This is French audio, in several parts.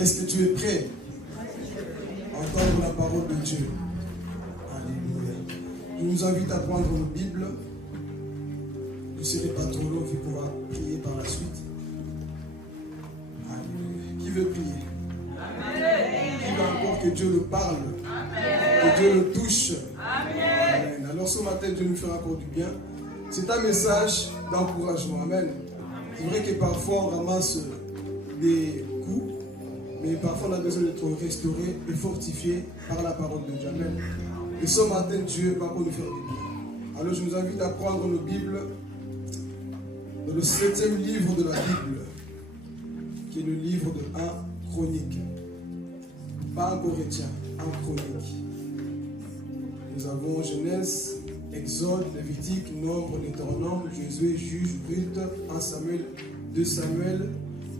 Est-ce que tu es prêt à entendre la parole de Dieu? Alléluia. Je vous invite à prendre une Bible. Je ne serai pas trop long vu qu'on va prier par la suite. Alléluia. Qui veut prier? Amen. Qui veut encore que Dieu le parle? Amen. Que Dieu le touche? Amen. Amen. Alors ce matin, Dieu nous fera encore du bien. C'est un message d'encouragement. Amen. C'est vrai que parfois on ramasse des coups, mais parfois on a besoin d'être restauré et fortifié par la parole de Dieu. Amen. Et ce matin, Dieu va nous faire du bien. Alors je vous invite à prendre nos Bibles dans le 7e livre de la Bible, qui est le livre de 1 Chronique. Pas un Corinthiens, 1 Chronique. Nous avons Genèse, Exode, Lévitique, Nombre, Deutéronome, Josué, Juge, Ruth, 1 Samuel, 2 Samuel,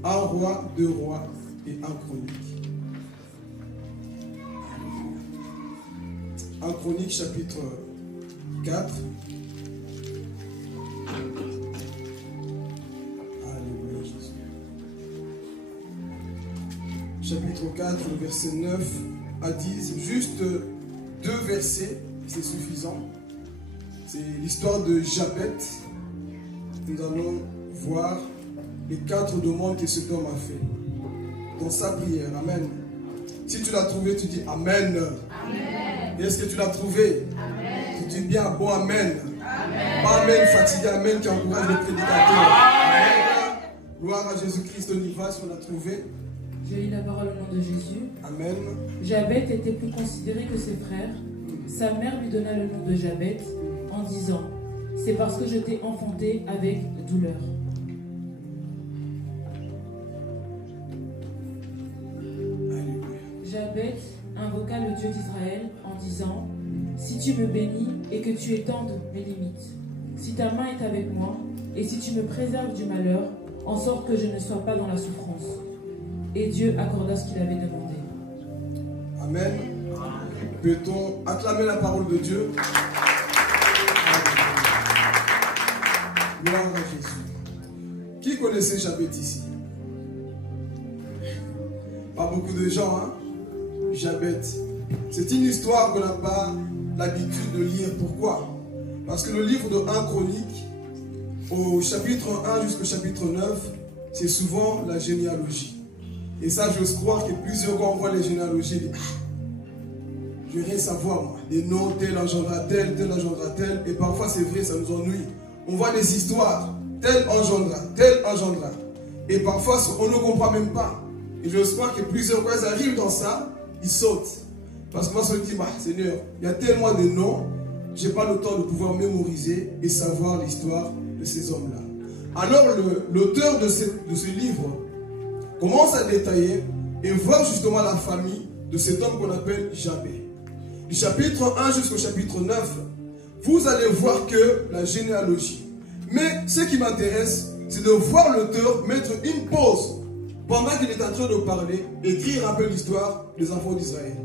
1 Roi, 2 Rois et 1 Chronique. 1 Chronique, chapitre 4. Alléluia, Jésus. Chapitre 4, le verset 9 à 10. Juste 2 versets, c'est suffisant. C'est l'histoire de Jabet. Nous allons voir les 4 demandes que cet homme a fait dans sa prière. Amen. Si tu l'as trouvé, tu dis Amen. Amen. Est-ce que tu l'as trouvé? Amen. Tu dis bien bon Amen. Amen. Pas Amen fatigué, Amen qui encourage les prédicateurs. Amen. Gloire à Jésus-Christ, on y va si on l'a trouvé. Je lis la parole au nom de Jésus. Amen. Jabet était plus considéré que ses frères. Sa mère lui donna le nom de Jabet en disant: c'est parce que je t'ai enfanté avec douleur. Jabet invoqua le Dieu d'Israël en disant: si tu me bénis et que tu étendes mes limites, si ta main est avec moi et si tu me préserves du malheur, en sorte que je ne sois pas dans la souffrance. Et Dieu accorda ce qu'il avait demandé. Amen. Peut-on acclamer la parole de Dieu? Gloire à Jésus. Qui connaissait Jabet ici? Pas beaucoup de gens, hein? Jabet. C'est une histoire qu'on n'a pas l'habitude de lire. Pourquoi? Parce que le livre de 1 Chronique, au chapitre 1 jusqu'au chapitre 9, c'est souvent la généalogie. Et ça, j'ose croire que plusieurs fois on voit les généalogies, disent, je veux rien savoir, moi. Des noms, tel engendra tel, tel engendra tel. Et parfois, c'est vrai, ça nous ennuie. On voit des histoires, tel engendra, tel engendra. Et parfois, on ne comprend même pas. Et j'ose croire que plusieurs fois, ils arrivent dans ça, ils sautent. Parce que moi, je me dis, bah, Seigneur, il y a tellement de noms, je n'ai pas le temps de pouvoir mémoriser et savoir l'histoire de ces hommes-là. Alors, l'auteur de ce livre commence à détailler et voir justement la famille de cet homme qu'on appelle Jabet. Du chapitre 1 jusqu'au chapitre 9, vous allez voir que la généalogie. Mais ce qui m'intéresse, c'est de voir l'auteur mettre une pause pendant qu'il est en train de parler, écrire un peu l'histoire des enfants d'Israël.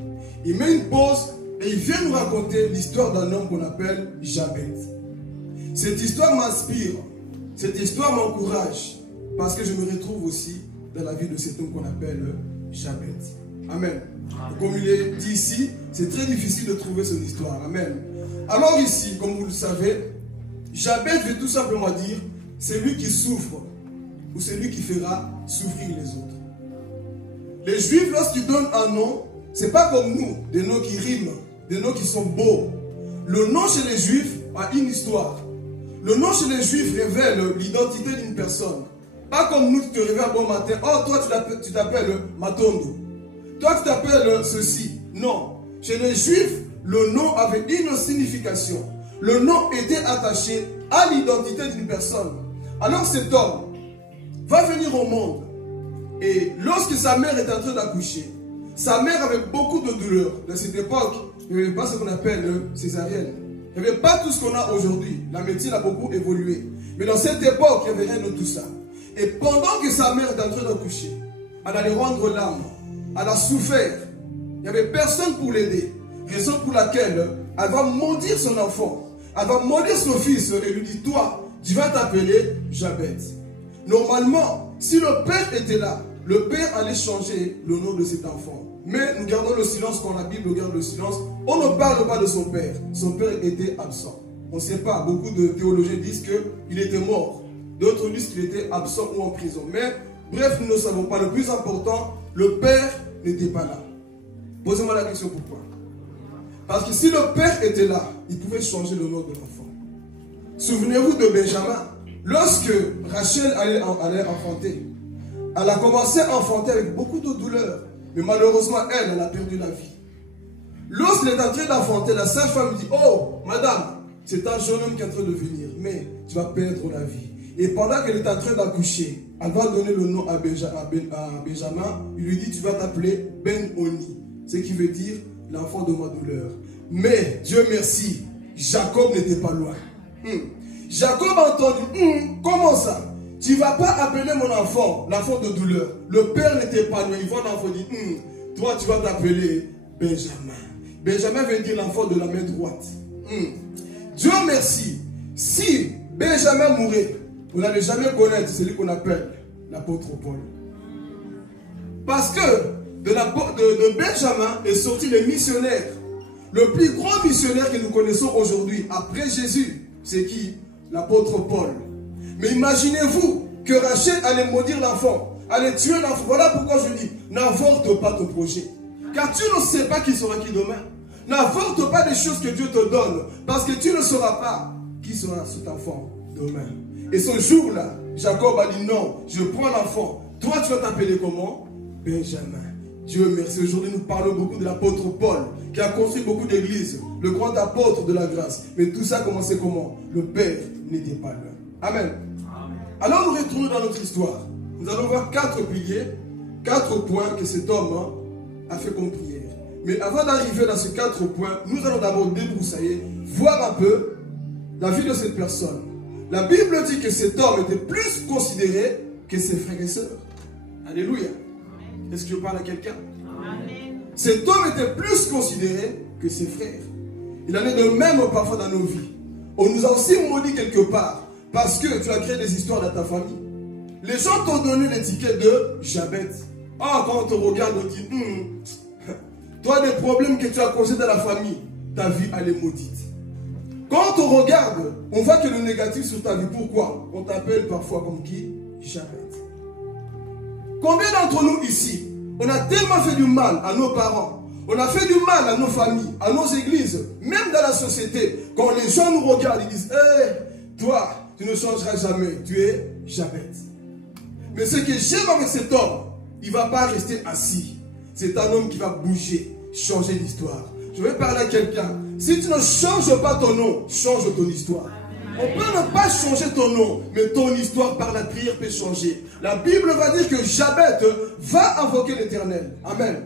Il met une pause et il vient nous raconter l'histoire d'un homme qu'on appelle Jabet. Cette histoire m'inspire, cette histoire m'encourage, parce que je me retrouve aussi dans la vie de cet homme qu'on appelle Jabet. Amen. Et comme il est dit ici, c'est très difficile de trouver son histoire. Amen. Alors ici, comme vous le savez, Jabet veut tout simplement dire celui qui souffre ou celui qui fera souffrir les autres. Les Juifs, lorsqu'ils donnent un nom, ce n'est pas comme nous, des noms qui riment, des noms qui sont beaux. Le nom chez les Juifs a une histoire. Le nom chez les Juifs révèle l'identité d'une personne. Pas comme nous qui te réveillons un bon matin. Oh, toi tu t'appelles Matondo. Toi tu t'appelles ceci. Non. Chez les Juifs, le nom avait une signification. Le nom était attaché à l'identité d'une personne. Alors cet homme va venir au monde. Et lorsque sa mère est en train d'accoucher, sa mère avait beaucoup de douleurs. Dans cette époque, il n'y avait pas ce qu'on appelle césarienne. Il n'y avait pas tout ce qu'on a aujourd'hui. La médecine a beaucoup évolué. Mais dans cette époque, il n'y avait rien de tout ça. Et pendant que sa mère est en train d'accoucher, elle allait rendre l'âme. Elle a souffert. Il n'y avait personne pour l'aider. Raison pour laquelle elle va maudire son enfant. Elle va maudire son fils et lui dit, toi, tu vas t'appeler Jabet. Normalement, si le père était là, le père allait changer le nom de cet enfant. Mais nous gardons le silence quand la Bible garde le silence. On ne parle pas de son père. Son père était absent. On ne sait pas. Beaucoup de théologiens disent qu'il était mort. D'autres disent qu'il était absent ou en prison. Mais bref, nous ne savons pas. Le plus important, le père n'était pas là. Posez-moi la question pourquoi. Parce que si le père était là, il pouvait changer le nom de l'enfant. Souvenez-vous de Benjamin. Lorsque Rachel allait enfanter, elle a commencé à enfanter avec beaucoup de douleur. Mais malheureusement, elle a perdu la vie. Lorsqu'elle est en train d'enfanter, la sage-femme dit, oh, madame, c'est un jeune homme qui est en train de venir, mais tu vas perdre la vie. Et pendant qu'elle est en train d'accoucher, elle va donner le nom à Benjamin. Il lui dit, tu vas t'appeler Ben-Oni, ce qui veut dire l'enfant de ma douleur. Mais, Dieu merci, Jacob n'était pas loin. Jacob a entendu, comment ça? Tu ne vas pas appeler mon enfant, l'enfant de douleur. Le père n'était pas loin. Il voit l'enfant dit, toi tu vas t'appeler Benjamin. Benjamin veut dire l'enfant de la main droite. Dieu merci. Si Benjamin mourait, vous n'allez jamais connaître celui qu'on appelle l'apôtre Paul. Parce que de Benjamin est sorti le missionnaire. Le plus grand missionnaire que nous connaissons aujourd'hui, après Jésus, c'est qui? L'apôtre Paul. Mais imaginez-vous que Rachel allait maudire l'enfant, allait tuer l'enfant. Voilà pourquoi je dis, n'avorte pas ton projet. Car tu ne sais pas qui sera qui demain. N'avorte pas des choses que Dieu te donne, parce que tu ne sauras pas qui sera cet enfant demain. Et ce jour-là, Jacob a dit non, je prends l'enfant. Toi, tu vas t'appeler comment? Benjamin. Dieu merci. Aujourd'hui, nous parlons beaucoup de l'apôtre Paul, qui a construit beaucoup d'églises, le grand apôtre de la grâce. Mais tout ça commençait comment? Le Père n'était pas là. Amen. Alors nous retournons dans notre histoire. Nous allons voir 4 piliers, 4 points que cet homme a fait comme prière. Mais avant d'arriver dans ces 4 points, nous allons d'abord débroussailler, voir un peu la vie de cette personne. La Bible dit que cet homme était plus considéré que ses frères et sœurs. Alléluia. Est-ce que je parle à quelqu'un? Cet homme était plus considéré que ses frères. Il en est de même parfois dans nos vies. On nous a aussi maudit quelque part. Parce que tu as créé des histoires dans ta famille. Les gens t'ont donné l'étiquette de Jabet. Ah, quand on te regarde, on dit, toi, des problèmes que tu as causés dans la famille, ta vie, elle est maudite. Quand on te regarde, on voit que le négatif sur ta vie. Pourquoi? On t'appelle parfois comme qui? Jabet. Combien d'entre nous ici, on a tellement fait du mal à nos parents, on a fait du mal à nos familles, à nos églises, même dans la société. Quand les gens nous regardent, ils disent, toi, tu ne changeras jamais, tu es Jabet. Mais ce que j'aime avec cet homme, il ne va pas rester assis. C'est un homme qui va bouger, changer l'histoire. Je vais parler à quelqu'un. Si tu ne changes pas ton nom, change ton histoire. On peut ne pas changer ton nom, mais ton histoire par la prière peut changer. La Bible va dire que Jabet va invoquer l'Éternel. Amen.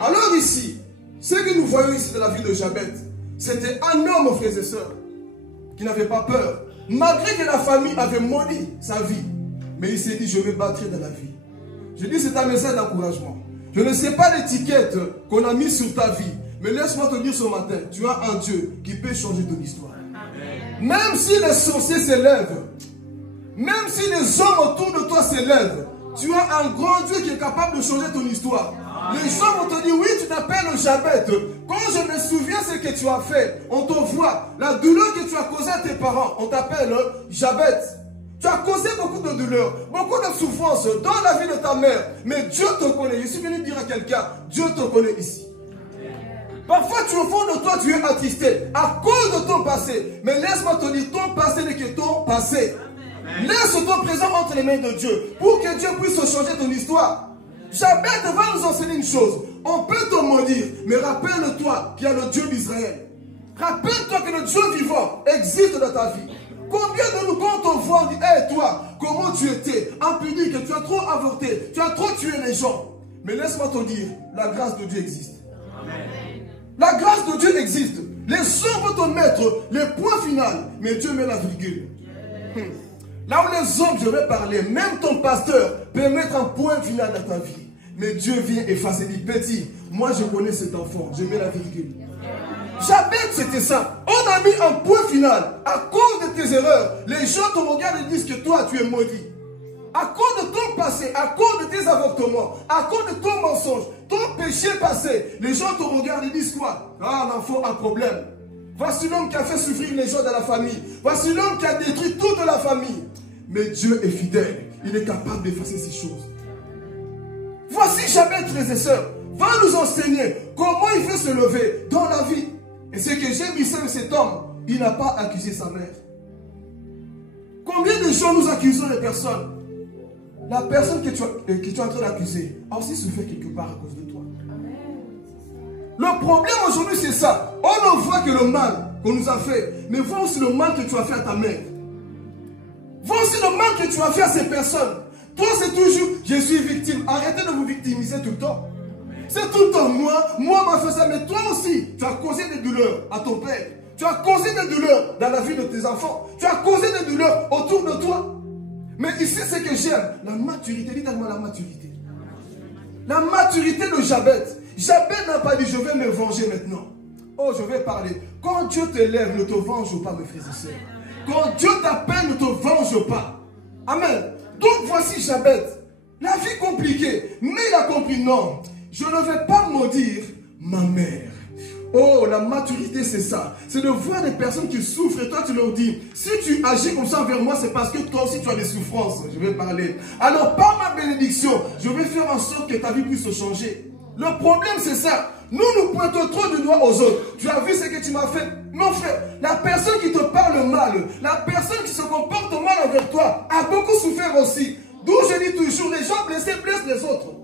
Alors ici, ce que nous voyons ici de la vie de Jabet, c'était un homme, frères et sœurs, qui n'avait pas peur. Malgré que la famille avait maudit sa vie, mais il s'est dit, je vais battre dans la vie. Je dis, c'est un message d'encouragement. Je ne sais pas l'étiquette qu'on a mise sur ta vie, mais laisse-moi te dire ce matin, tu as un Dieu qui peut changer ton histoire. Même si les sorciers s'élèvent, même si les hommes autour de toi s'élèvent, tu as un grand Dieu qui est capable de changer ton histoire. Les gens vont te dire, oui, tu t'appelles Jabet. Quand je me souviens ce que tu as fait, on te voit. La douleur que tu as causée à tes parents, on t'appelle Jabet. Tu as causé beaucoup de douleur, beaucoup de souffrance dans la vie de ta mère. Mais Dieu te connaît. Je suis venu dire à quelqu'un, Dieu te connaît ici. Parfois, au fond de toi, tu es attristé à cause de ton passé. Mais laisse-moi te dire, ton passé n'est que ton passé. Laisse ton présent entre les mains de Dieu pour que Dieu puisse changer ton histoire. Jabet va nous enseigner une chose. On peut te maudire, mais rappelle-toi qu'il y a le Dieu d'Israël. Rappelle-toi que le Dieu vivant existe dans ta vie. Combien de nous, quand on voit, on dit, hé, toi, comment tu étais impuni, que tu as trop avorté, tu as trop tué les gens. Mais laisse-moi te dire, la grâce de Dieu existe. Amen. La grâce de Dieu existe. Les hommes vont te mettre les points finaux, mais Dieu met la virgule. Là où les hommes, je vais parler, même ton pasteur peut mettre un point final dans ta vie. Mais Dieu vient effacer, dit, petit, moi je connais cet enfant, je mets la virgule. Jabet, c'était ça. On a mis un point final. À cause de tes erreurs, les gens te regardent et disent que toi, tu es maudit. À cause de ton passé, à cause de tes avortements, à cause de ton mensonge, ton péché passé, les gens te regardent et disent quoi? Ah, l'enfant a un problème. Voici l'homme qui a fait souffrir les gens de la famille. Voici l'homme qui a détruit toute la famille. Mais Dieu est fidèle. Il est capable d'effacer ces choses. Voici Jabez, frères et sœurs, va nous enseigner comment il faut se lever dans la vie. Et ce que j'aime ici de cet homme, il n'a pas accusé sa mère. Combien de gens nous accusons les personnes? La personne que tu es en train d'accuser a aussi souffert quelque part à cause de toi. Le problème aujourd'hui, c'est ça. On ne voit que le mal qu'on nous a fait, mais vois aussi le mal que tu as fait à ta mère. Vois aussi le mal que tu as fait à ces personnes. Toi, c'est toujours, je suis victime. Arrêtez de vous victimiser tout le temps. C'est tout le temps, moi m'a fait ça, mais toi aussi, tu as causé des douleurs à ton père. Tu as causé des douleurs dans la vie de tes enfants. Tu as causé des douleurs autour de toi. Mais ici, c'est que j'aime la maturité. Dis-moi la maturité. La maturité de Jabez. Jabez n'a pas dit, je vais me venger maintenant. Oh, je vais parler. Quand Dieu t'élève, ne te venge pas, mes frères et sœurs. Quand Dieu t'appelle, ne te venge pas. Amen. Donc, voici Jabez. La vie compliquée. Mais il a compris, non. Je ne vais pas maudire ma mère. Oh, la maturité, c'est ça. C'est de voir des personnes qui souffrent et toi, tu leur dis, si tu agis comme ça envers moi, c'est parce que toi aussi, tu as des souffrances. Je vais parler. Alors, par ma bénédiction, je vais faire en sorte que ta vie puisse changer. Le problème, c'est ça. Nous pointons trop du doigt aux autres. Tu as vu ce que tu m'as fait? Mon frère, la personne qui te parle mal, la personne qui se comporte mal envers toi, a beaucoup souffert aussi. D'où je dis toujours, les gens blessés blessent les autres.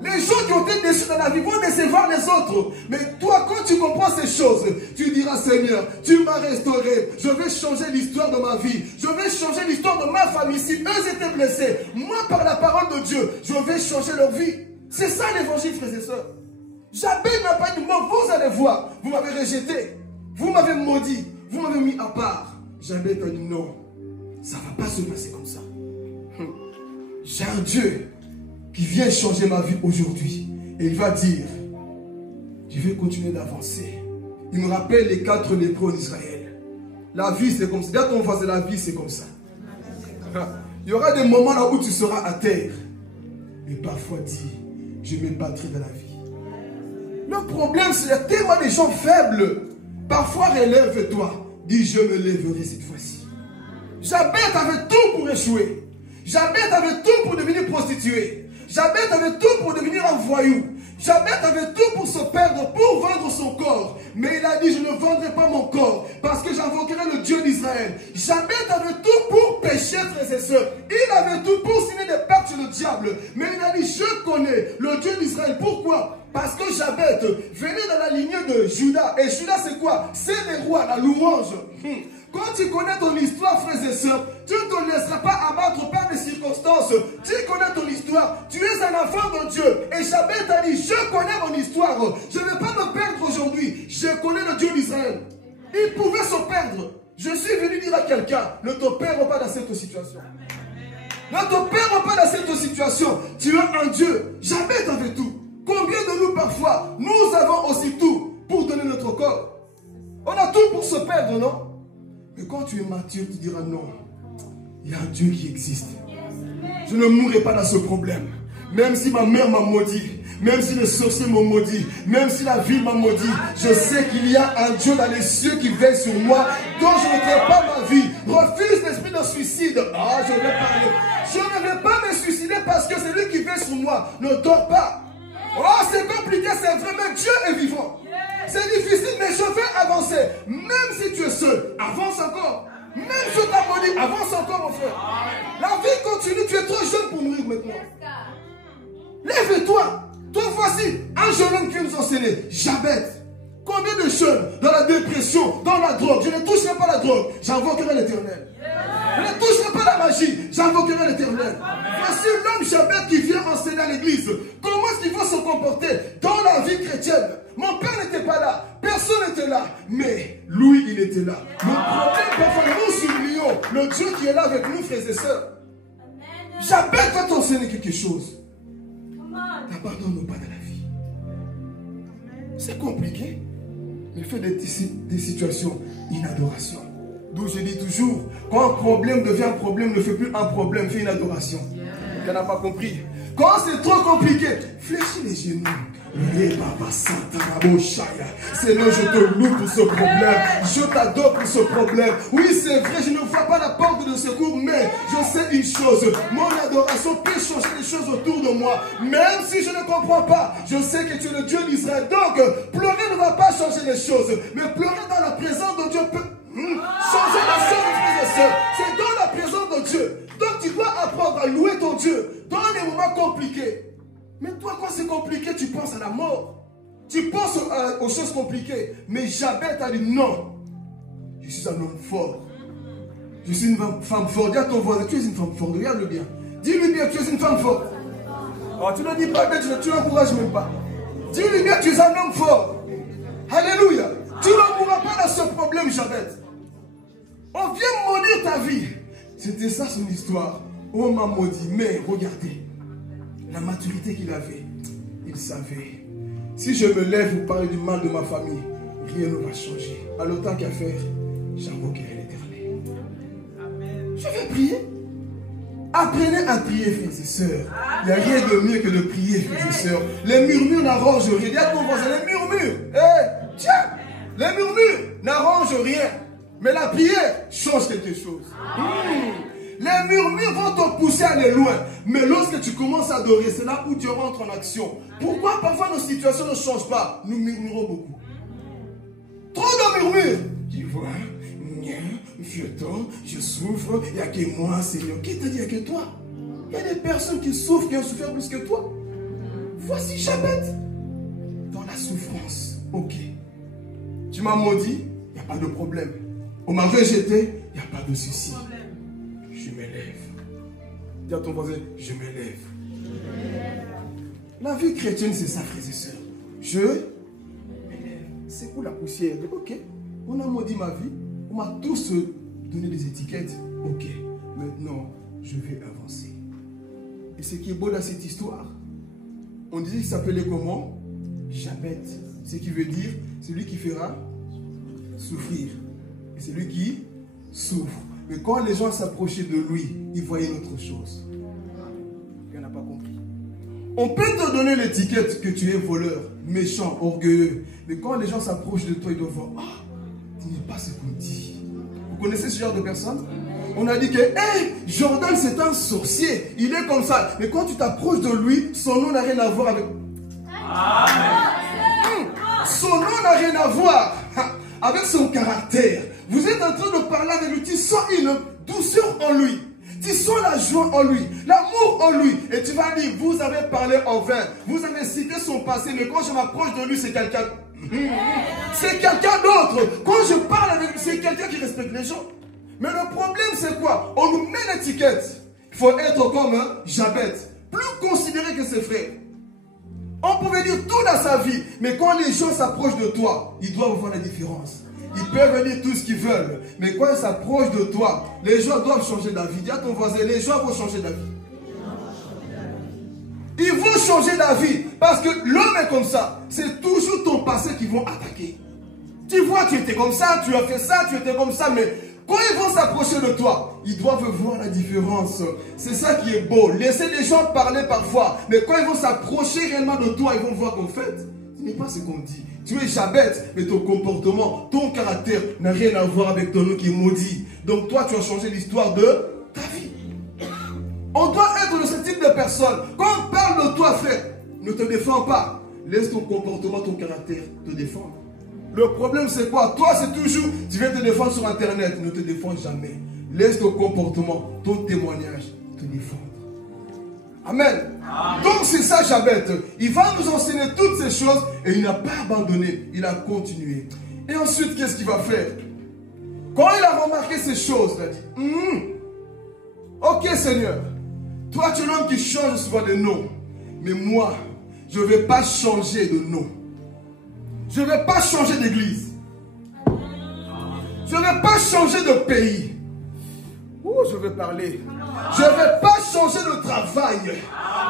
Les gens qui ont été déçus dans la vie vont décevoir les autres. Mais toi, quand tu comprends ces choses, tu diras, Seigneur, tu m'as restauré. Je vais changer l'histoire de ma vie. Je vais changer l'histoire de ma famille. Si eux étaient blessés, moi, par la parole de Dieu, je vais changer leur vie. C'est ça l'évangile, frères et sœurs. Jabez n'a pas dit, moi, vous allez voir. Vous m'avez rejeté. Vous m'avez maudit. Vous m'avez mis à part. Jabez a dit, non, ça ne va pas se passer comme ça. J'ai un Dieu qui vient changer ma vie aujourd'hui. Et il va dire, je vais continuer d'avancer. Il me rappelle les 4 lépreux d'Israël. La vie, c'est comme ça. Regarde ton voisin, la vie, c'est comme ça. Il y aura des moments là où tu seras à terre. Mais parfois, dis, je me battrai dans la vie. Le problème, c'est qu'il y a tellement de gens faibles. Parfois, relève-toi. Dis, je me lèverai cette fois-ci. Jabez avait tout pour échouer. Jabez avait tout pour devenir prostituée. Jabez avait tout pour devenir un voyou. Jabez avait tout pour se perdre, pour vendre son corps. Mais il a dit, je ne vendrai pas mon corps parce que j'invoquerai le Dieu d'Israël. Jabez avait tout pour pécher, frères et sœurs. Il avait tout pour signer des pactes sur le diable. Mais il a dit, je connais le Dieu d'Israël. Pourquoi? Parce que Jabez venait dans la lignée de Judas. Et Judas, c'est quoi? C'est les rois, la louange. Quand tu connais ton histoire, frères et sœurs, tu ne te laisseras pas abattre par des circonstances. Tu connais ton histoire. Tu es un enfant de Dieu. Et Jabez t'a dit, je connais mon histoire. Je ne vais pas me perdre aujourd'hui. Je connais le Dieu d'Israël. Il pouvait se perdre. Je suis venu dire à quelqu'un, ne te perds pas dans cette situation. Ne te perds pas dans cette situation. Tu as un Dieu. Jabez avait tout. Combien de nous parfois, nous avons aussi tout pour donner notre corps? On a tout pour se perdre, non? Mais quand tu es mature, tu diras non. Il y a un Dieu qui existe. Je ne mourrai pas dans ce problème. Même si ma mère m'a maudit, même si les sorciers m'ont maudit, même si la ville m'a maudit, je sais qu'il y a un Dieu dans les cieux qui veille sur moi, dont je ne crée pas ma vie. Refuse l'esprit de suicide. Ah, je vais parler. Je ne vais pas me suicider parce que c'est lui qui veille sur moi. Ne dors pas. Oh, c'est compliqué, c'est vrai, mais Dieu est vivant. C'est difficile, mais je vais avancer. Même si tu es seul, avance encore. Même si tu t'as maudit, avance encore, mon frère. La vie continue, tu es trop jeune pour mourir maintenant. Lève-toi. Toi, voici un jeune homme qui nous enseignait, Jabez. Combien de jeunes dans la dépression, dans la drogue, je ne toucherai pas la drogue, j'invoquerai l'Éternel. Je ne toucherai pas la magie, j'invoquerai l'Éternel. Voici l'homme Jabez qui vient enseigner à l'église. Comment est-ce qu'il faut se comporter dans la vie chrétienne? Mon père n'était pas là, personne n'était là, mais lui, il était là. Le problème, parfois, nous oublions le Dieu qui est là avec nous, frères et sœurs. Jabez va t'enseigner quelque chose. N'abandonne pas dans la vie. C'est compliqué, mais fais des situations inadoration. D'où je dis toujours, quand un problème devient un problème, ne fais plus un problème, fais une adoration. Tu n'as pas compris. Quand c'est trop compliqué, fléchis les genoux. Seigneur, je te loue pour ce problème. Je t'adore pour ce problème. Oui, c'est vrai, je ne vois pas la porte de secours, mais je sais une chose. Mon adoration peut changer les choses autour de moi. Même si je ne comprends pas, je sais que tu es le Dieu d'Israël. Donc, pleurer ne va pas changer les choses. Mais pleurer dans la présence de Dieu peut changer les choses, frères et sœurs. C'est dans la présence de Dieu. Donc, tu dois apprendre à louer ton Dieu dans les moments compliqués. Mais toi, quand c'est compliqué, tu penses à la mort. Tu penses aux choses compliquées. Mais Jabet a dit non. Je suis un homme fort. Je suis une femme forte. Dis à ton voisin, tu es une femme forte. Regarde-le bien. Dis-lui bien, tu es une femme forte. Oh, tu ne dis pas, mais tu n'encourages même pas. Dis-lui bien, tu es un homme fort. Alléluia. Tu ne mourras pas dans ce problème, Jabet. On vient maudire ta vie. C'était ça son histoire. On m'a maudit. Mais regardez. La maturité qu'il avait, il savait. Si je me lève pour parler du mal de ma famille, rien ne va changer. Alors tant qu'à faire, j'invoquerai l'Éternel. Je vais prier. Apprenez à prier, frères et sœurs. Il n'y a rien de mieux que de prier, frères et sœurs. Les murmures n'arrangent rien. Dis à ton voisin, les murmures. Tiens, les murmures n'arrangent rien. Mais la prière change quelque chose. Les murmures vont te pousser à aller loin. Mais lorsque tu commences à adorer, c'est là où tu rentres en action. Pourquoi parfois nos situations ne changent pas? Nous murmurons beaucoup. Trop de murmures. Tu vois, vieux temps, je souffre, il n'y a que moi, Seigneur. Qui t'a dit qu'il n'y a que toi? Il y a des personnes qui souffrent, qui ont souffert plus que toi. Voici Jabet. Dans la souffrance. Ok. Tu m'as maudit, il n'y a pas de problème. On m'a rejeté, il n'y a pas de souci. Je m'élève. Dis à ton voisin, je m'élève. La vie chrétienne, c'est ça, frères et sœurs. Je m'élève. C'est pour la poussière. Ok, on a maudit ma vie. On m'a tous donné des étiquettes. Ok, maintenant, je vais avancer. Et ce qui est beau dans cette histoire, on disait qu'il s'appelait comment? Jabet. Ce qui veut dire, c'est lui qui fera souffrir. Et c'est lui qui souffre. Mais quand les gens s'approchaient de lui, ils voyaient autre chose. Il n'a pas compris. On peut te donner l'étiquette que tu es voleur, méchant, orgueilleux. Mais quand les gens s'approchent de toi, ils doivent voir, ah, tu n'es pas ce qu'on dit. Vous connaissez ce genre de personnes? On a dit que, hey, Jordan c'est un sorcier. Il est comme ça. Mais quand tu t'approches de lui, son nom n'a rien à voir avec... Son nom n'a rien à voir avec son caractère. Vous êtes en train de parler avec lui, tu sens une douceur en lui. Tu sens la joie en lui, l'amour en lui. Et tu vas dire, vous avez parlé en vain. Vous avez cité son passé, mais quand je m'approche de lui, c'est quelqu'un... C'est quelqu'un d'autre. Quand je parle avec lui, c'est quelqu'un qui respecte les gens. Mais le problème, c'est quoi? On nous met l'étiquette. Il faut être comme Jabet, plus considéré que ses frères. On pouvait dire tout dans sa vie, mais quand les gens s'approchent de toi, ils doivent voir la différence. Ils peuvent dire tout ce qu'ils veulent, mais quand ils s'approchent de toi, les gens doivent changer d'avis. Dis à ton voisin, les gens vont changer d'avis. Ils vont changer d'avis, parce que l'homme est comme ça. C'est toujours ton passé qu'ils vont attaquer. Tu vois, tu étais comme ça, tu as fait ça, tu étais comme ça, mais quand ils vont s'approcher de toi, ils doivent voir la différence. C'est ça qui est beau. Laissez les gens parler parfois, mais quand ils vont s'approcher réellement de toi, ils vont voir qu'en fait, ce n'est pas ce qu'on dit. Tu es Jabet, mais ton comportement, ton caractère n'a rien à voir avec ton nom qui est maudit. Donc toi, tu as changé l'histoire de ta vie. On doit être de ce type de personne. Quand on parle de toi, frère, ne te défends pas. Laisse ton comportement, ton caractère te défendre. Le problème, c'est quoi? Toi, c'est toujours, tu viens te défendre sur Internet. Ne te défends jamais. Laisse ton comportement, ton témoignage te défendre. Amen. Amen. Donc, c'est ça, Jabet. Il va nous enseigner toutes ces choses et il n'a pas abandonné. Il a continué. Et ensuite, qu'est-ce qu'il va faire? Quand il a remarqué ces choses, il a dit, ok, Seigneur, toi, tu es l'homme qui change souvent de nom. Mais moi, je ne vais pas changer de nom. Je ne vais pas changer d'église. Je ne vais pas changer de pays. Où je vais parler? Je ne vais pas changer de travail.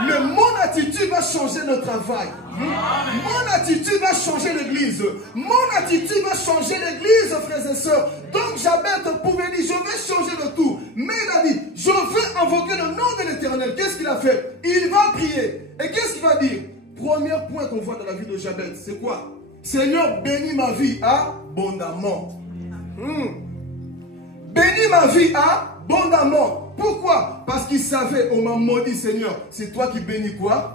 Mais mon attitude va changer de travail. Mon attitude va changer l'église. Mon attitude va changer l'église, frères et sœurs. Donc Jabez pouvait dire, je vais changer de tout. Mais il a dit, je vais invoquer le nom de l'Éternel. Qu'est-ce qu'il a fait? Il va prier. Et qu'est-ce qu'il va dire? Premier point qu'on voit dans la vie de Jabez, c'est quoi? Seigneur, bénis ma vie abondamment. Bénis ma vie abondamment. Pourquoi? Parce qu'il savait, on m'a maudit, Seigneur, c'est toi qui bénis quoi?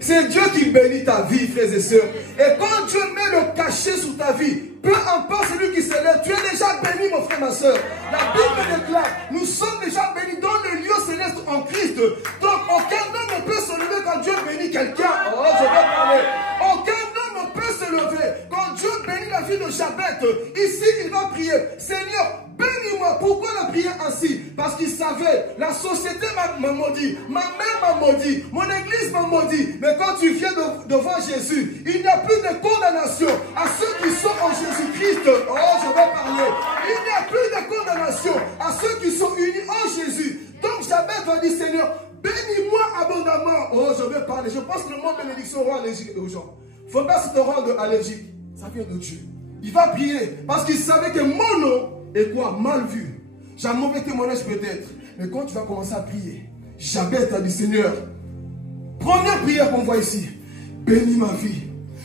C'est Dieu qui bénit ta vie, frères et sœurs. Et quand Dieu met le cachet sur ta vie, peu importe celui qui s'élève, tu es déjà béni, mon frère, ma soeur. La Bible déclare, nous sommes déjà bénis dans le lieu céleste en Christ. Donc aucun homme ne peut se lever quand Dieu bénit quelqu'un. Oh, je vais parler. Aucun homme ne peut se lever quand Dieu bénit la vie de Jabez. Ici, il va prier. Seigneur, bénis-moi. Pourquoi il a prié ainsi? Parce qu'il savait, la société m'a maudit, ma mère m'a maudit, mon église m'a maudit. Mais quand tu viens devant Jésus, il n'y a plus de condamnation à ceux qui sont en Jésus-Christ. Oh, je vais parler. Il n'y a plus de condamnation à ceux qui sont unis en Jésus. Donc Jabez va dire, Seigneur, bénis-moi abondamment. Oh, je vais parler. Je pense que le mot bénédiction rend allergique aux gens. Il ne faut pas se te rendre allergique. Ça vient de Dieu. Il va prier parce qu'il savait que mon nom est quoi? Mal vu. J'ai un mauvais témoignage peut-être. Mais quand tu vas commencer à prier, Jabez a dit, Seigneur, première prière qu'on voit ici, bénis ma vie,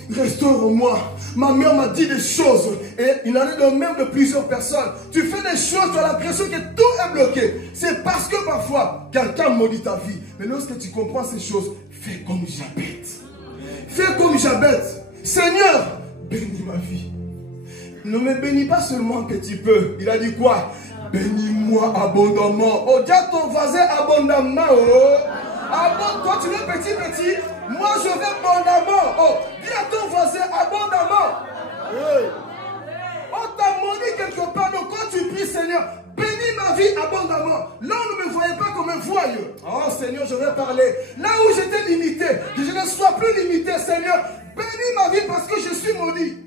restaure-moi. Ma mère m'a dit des choses et il en est de même de plusieurs personnes. Tu fais des choses, tu as l'impression que tout est bloqué. C'est parce que parfois, quelqu'un maudit ta vie. Mais lorsque tu comprends ces choses, fais comme Jabez. Fais comme Jabez. Seigneur, bénis ma vie. Ne me bénis pas seulement un petit peu. Il a dit quoi? Bénis-moi abondamment. Oh, dis à ton voisin abondamment. Oh. Toi tu veux petit. Moi je veux abondamment. Oh, dis à ton voisin abondamment. Hey. On t'a maudit quelque part. Donc quand tu pries, Seigneur, bénis ma vie abondamment. Là on ne me voyait pas comme un voyou. Oh Seigneur, je vais parler. Là où j'étais limité, que je ne sois plus limité, Seigneur, bénis ma vie parce que je suis maudit.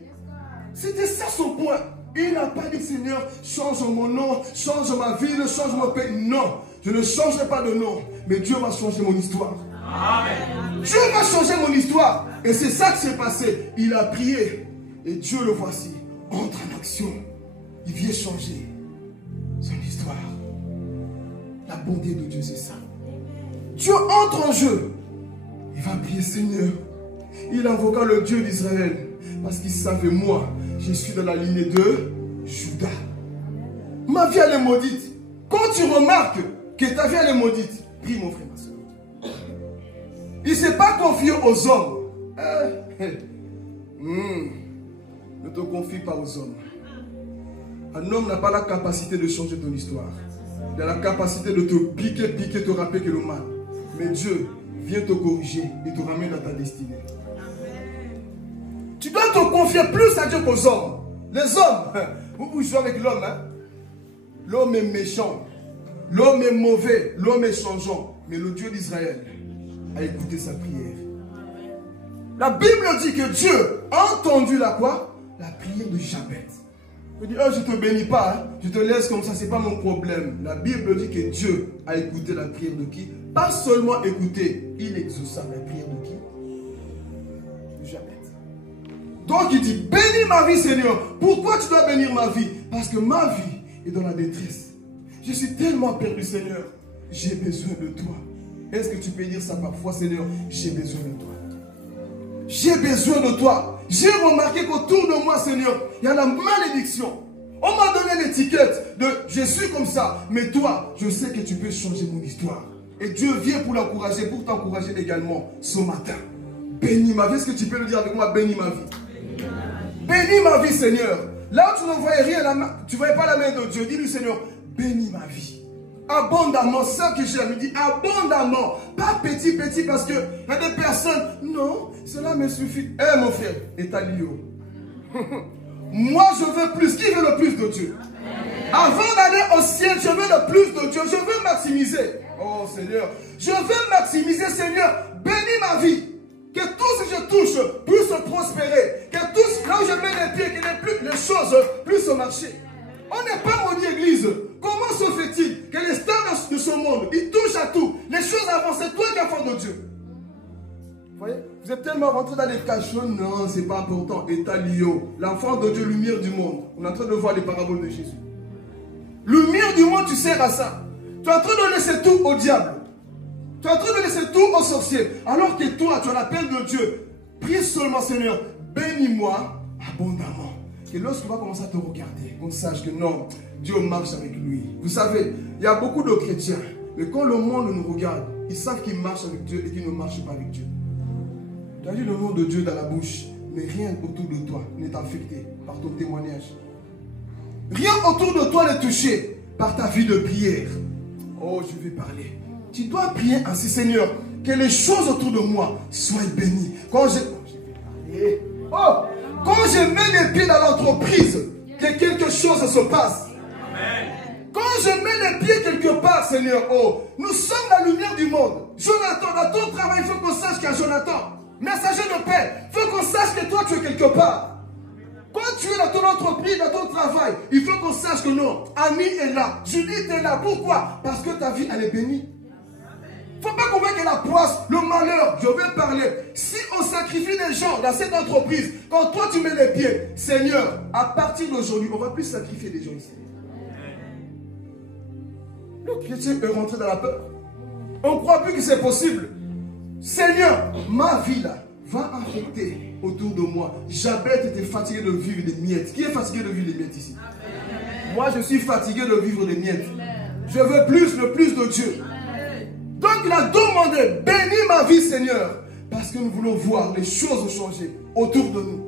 C'était ça son point. Il n'a pas dit, Seigneur, change mon nom, change ma ville, change mon pays. Non, je ne changerai pas de nom, mais Dieu va changer mon histoire. Amen. Dieu va changer mon histoire. Et c'est ça qui s'est passé. Il a prié. Et Dieu le voici. Entre en action. Il vient changer son histoire. La bonté de Dieu, c'est ça. Dieu entre en jeu. Il va prier, Seigneur. Il invoqua le Dieu d'Israël. Parce qu'il savait, moi, je suis dans la lignée de Judas. Ma vie, elle est maudite. Quand tu remarques que ta vie, elle est maudite, prie mon frère, ma soeur. Il ne s'est pas confié aux hommes. Ne te confie pas aux hommes. Un homme n'a pas la capacité de changer ton histoire. Il a la capacité de te piquer, te rappeler que le mal. Mais Dieu vient te corriger et te ramène dans ta destinée. Tu dois te confier plus à Dieu qu'aux hommes. Les hommes, vous jouez avec l'homme. Hein? L'homme est méchant. L'homme est mauvais. L'homme est changeant. Mais le Dieu d'Israël a écouté sa prière. La Bible dit que Dieu a entendu la quoi? La prière de Jabez. Il dit, oh, je ne te bénis pas. Hein? Je te laisse comme ça. Ce n'est pas mon problème. La Bible dit que Dieu a écouté la prière de qui? Pas seulement écouté. Il exauça la prière de qui? De Jabez. Donc il dit, bénis ma vie, Seigneur. Pourquoi tu dois bénir ma vie? Parce que ma vie est dans la détresse. Je suis tellement perdu, Seigneur. J'ai besoin de toi. Est-ce que tu peux dire ça parfois, Seigneur? J'ai besoin de toi. J'ai besoin de toi. J'ai remarqué qu'autour de moi, Seigneur, il y a la malédiction. On m'a donné l'étiquette de je suis comme ça. Mais toi, je sais que tu peux changer mon histoire. Et Dieu vient pour l'encourager, pour t'encourager également ce matin. Bénis ma vie. Est-ce que tu peux le dire avec moi? Bénis ma vie. Bénis ma vie, Seigneur. Là où tu ne voyais rien, tu ne voyais pas la main de Dieu. Dis-lui, Seigneur, bénis ma vie. Abondamment, ça que j'aime, il dit abondamment. Pas petit, parce que il y a des personnes, non, cela me suffit. Eh mon frère, et ta lio. Moi je veux plus. Qui veut le plus de Dieu? Avant d'aller au ciel, je veux le plus de Dieu. Je veux maximiser. Oh Seigneur, je veux maximiser, Seigneur. Bénis ma vie. Que tout ce que je touche puisse prospérer. Que tout ce là où je mets les pieds, que les choses puissent marcher. On n'est pas maudit, église. Comment se fait-il que les stars de ce monde, ils touchent à tout? Les choses avancent, c'est toi qui es enfant de Dieu. Vous voyez? Vous êtes tellement rentré dans les cachons. Non, c'est pas important. État Lio, l'enfant de Dieu, lumière du monde. On est en train de voir les paraboles de Jésus. Lumière du monde, tu sers à ça. Tu es en train de laisser tout au diable. Tu es en train de laisser tout aux sorciers. Alors que toi, tu as l'appel de Dieu. Prie seulement, Seigneur, bénis-moi abondamment. Et lorsqu'on va commencer à te regarder, qu'on sache que non, Dieu marche avec lui. Vous savez, il y a beaucoup de chrétiens, mais quand le monde nous regarde, ils savent qu'ils marchent avec Dieu et qu'ils ne marchent pas avec Dieu. Tu as dit le nom de Dieu dans la bouche, mais rien autour de toi n'est affecté par ton témoignage. Rien autour de toi n'est touché par ta vie de prière. Oh, je vais parler. Tu dois prier ainsi, Seigneur, que les choses autour de moi soient bénies. Quand je vais parler. Oh, quand je mets les pieds dans l'entreprise, que quelque chose se passe. Amen. Quand je mets les pieds quelque part, Seigneur, oh, nous sommes la lumière du monde. Jonathan, dans ton travail, il faut qu'on sache qu'il y a Jonathan, messager de paix. Il faut qu'on sache que toi, tu es quelque part. Quand tu es dans ton entreprise, dans ton travail, il faut qu'on sache que non, Ami est là, Judith est là. Pourquoi? Parce que ta vie, elle est bénie. Il ne faut pas qu'on voit que la poisse, le malheur, je vais parler. Si on sacrifie des gens dans cette entreprise, quand toi tu mets les pieds, Seigneur, à partir d'aujourd'hui, on ne va plus sacrifier des gens ici. Le chrétien est rentré dans la peur. On ne croit plus que c'est possible. Seigneur, ma vie là va affecter autour de moi. Jabet était fatigué de vivre des miettes. Qui est fatigué de vivre des miettes ici? Amen. Moi, je suis fatigué de vivre des miettes. Amen. Je veux plus, le plus de Dieu. Amen. Donc, il a demandé, bénis ma vie, Seigneur, parce que nous voulons voir les choses changer autour de nous.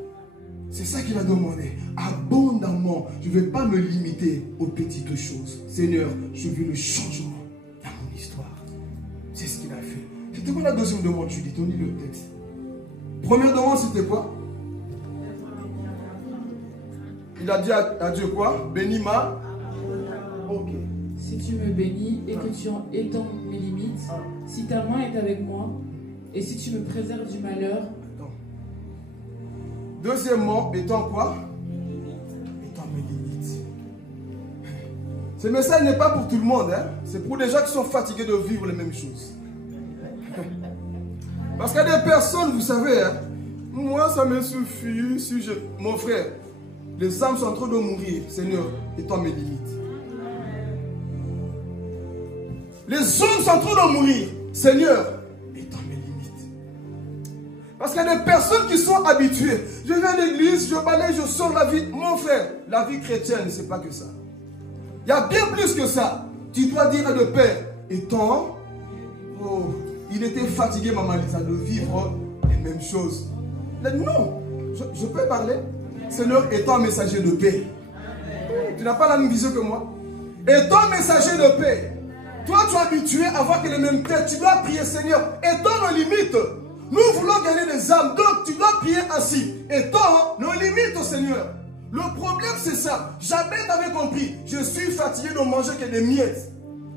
C'est ça qu'il a demandé. Abondamment, je ne vais pas me limiter aux petites choses. Seigneur, je veux le changement dans mon histoire. C'est ce qu'il a fait. C'était quoi la deuxième demande, Judith? On lit le texte. Première demande, c'était quoi? Il a dit à Dieu quoi? Bénis ma. Ok. Si tu me bénis et que tu en étends mes limites, si ta main est avec moi, et si tu me préserves du malheur. Attends. Deuxièmement, étant quoi? Étant mes limites. Ce message n'est pas pour tout le monde, hein? C'est pour les gens qui sont fatigués de vivre les mêmes choses. Parce qu'il y a des personnes, vous savez, hein, moi ça me suffit si je... Mon frère, les âmes sont en train de mourir. Seigneur, étends mes limites. Les hommes sont en train de mourir. Seigneur, étends mes limites. Parce qu'il y a des personnes qui sont habituées. Je vais à l'église, je balaye, je sors la vie. Mon frère, la vie chrétienne, c'est pas que ça. Il y a bien plus que ça. Tu dois dire à le Père, étends... Oh, il était fatigué, Maman Lisa, de vivre les mêmes choses. Non, je peux parler. Seigneur, étant messager de paix. Tu n'as pas la même vision que moi. Étant messager de paix. Toi, tu es habitué à voir que les mêmes têtes. Tu dois prier, Seigneur, étends nos limites. Nous voulons gagner des âmes. Donc, tu dois prier ainsi. Étends nos limites, Seigneur. Le problème, c'est ça. Jamais t'avais compris. Je suis fatigué de manger que des miettes.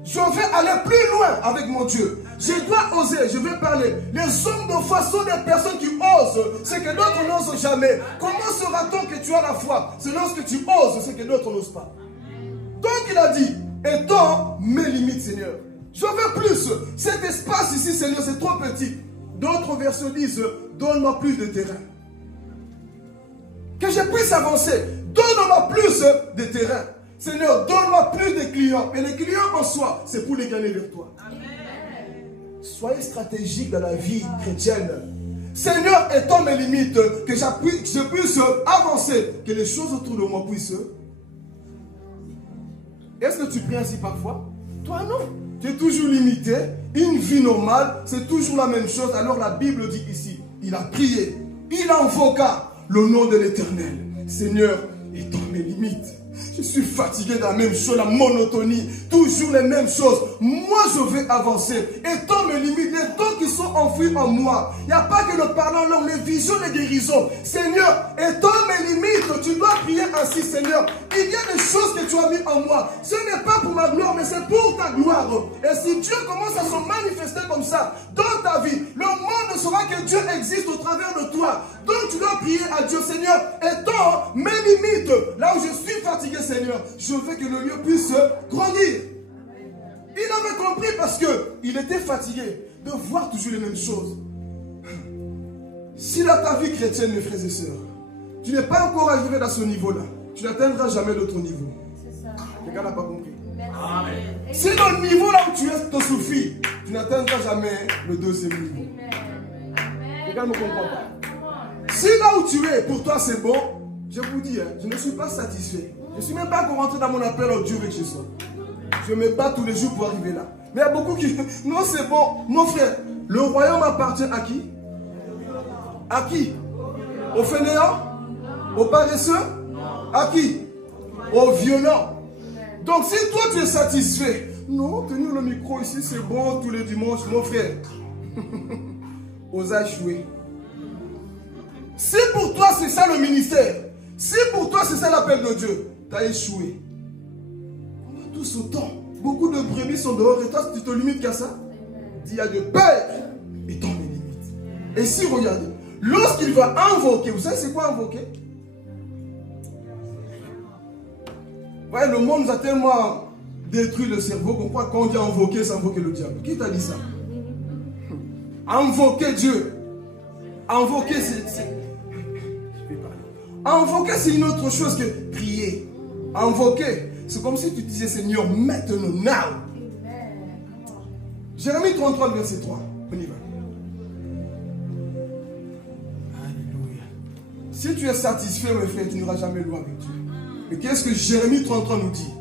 Je vais aller plus loin avec mon Dieu. Je dois oser, je vais parler. Les hommes de foi sont des personnes qui osent ce que d'autres n'osent jamais. Comment sera-t-on que tu as la foi? C'est lorsque tu oses ce que d'autres n'osent pas. Donc il a dit, étends mes limites, Seigneur. Je veux plus. Cet espace ici, Seigneur, c'est trop petit. D'autres versets disent, donne-moi plus de terrain. Que je puisse avancer. Donne-moi plus de terrain. Seigneur, donne-moi plus de clients. Et les clients en soi, c'est pour les gagner vers toi. Amen. Soyez stratégique dans la vie chrétienne. Seigneur, étends mes limites, que je puisse avancer, que les choses autour de moi puissent. Est-ce que tu pries ainsi parfois? Toi non. Tu es toujours limité. Une vie normale, c'est toujours la même chose. Alors la Bible dit ici, il a prié, il invoqua le nom de l'Éternel. Seigneur, étends mes limites. Je suis fatigué de la même chose, la monotonie, toujours les mêmes choses. Moi, je vais avancer. Étends mes limites, les dons qui sont enfouis en moi. Il n'y a pas que le parlant langue, les visions, les guérisons. Seigneur, étends mes limites. Tu dois prier ainsi, Seigneur. Il y a des choses que tu as mis en moi. Ce n'est pas pour ma gloire, mais c'est pour ta gloire. Et si Dieu commence à se manifester comme ça dans ta vie, le monde saura que Dieu existe au travers de toi. Donc tu dois prier à Dieu, Seigneur, étends mes limites. Là où je suis fatigué, Seigneur, je veux que le lieu puisse grandir. Il avait compris parce qu'il était fatigué de voir toujours les mêmes choses. Si dans ta vie chrétienne, mes frères et sœurs, tu n'es pas encore arrivé dans ce niveau-là, tu n'atteindras jamais d'autre niveau. Quelqu'un n'a pas compris. Amen. Si dans le niveau là où tu es, te suffit, tu n'atteindras jamais le deuxième niveau. Quelqu'un ne comprend pas. Si là où tu es, pour toi c'est bon, je vous dis, je ne suis pas satisfait. Je ne suis même pas encore rentré dans mon appel au Dieu avec Jésus. Je me bats tous les jours pour arriver là. Mais il y a beaucoup qui... Non, c'est bon. Mon frère, le royaume appartient à qui? À qui? Aux fainéants? Aux paresseux? À qui? Aux violents. Donc si toi tu es satisfait, non, tenir le micro ici c'est bon tous les dimanches, mon frère. Ose échouer. Si pour toi c'est ça le ministère, si pour toi c'est ça l'appel de Dieu, tu as échoué. On a tous autant. Beaucoup de brebis sont dehors et toi tu te limites qu'à ça. Il y a de peur et dans les limites. Et si regardez, lorsqu'il va invoquer, vous savez c'est quoi invoquer? Ouais, le monde nous a tellement détruit le cerveau qu'on croit qu'on dit invoquer, c'est invoquer le diable. Qui t'a dit ça? Invoquer Dieu. Invoquer, invoquer, c'est une autre chose que prier. Invoquer, c'est comme si tu disais Seigneur, maintenant, now. Jérémie 33, verset 3. On y va. Alléluia. Si tu es satisfait, mes frères, tu n'auras jamais loin avec Dieu. Mais qu'est-ce que Jérémie 33 nous dit?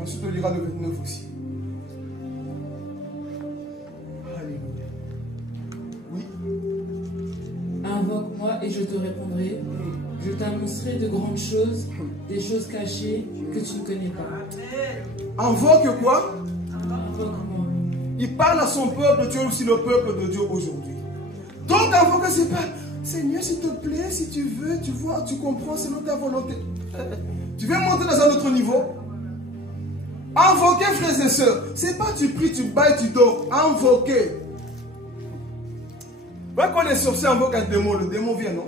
Ensuite, on lira le 29 aussi. Alléluia. Oui. Invoque-moi et je te répondrai. Je t'annoncerai de grandes choses, des choses cachées que tu ne connais pas. Invoque quoi? Invoque-moi. Il parle à son peuple, Dieu aussi le peuple de Dieu aujourd'hui. Donc invoquer, c'est pas Seigneur, s'il te plaît, si tu veux, tu vois, tu comprends, c'est dans ta volonté. Tu veux monter dans un autre niveau? Invoquer, frères et sœurs, c'est pas tu pries, tu bailles, tu dors. Invoquer. Quand les sorciers invoquent un démon, le démon vient, non?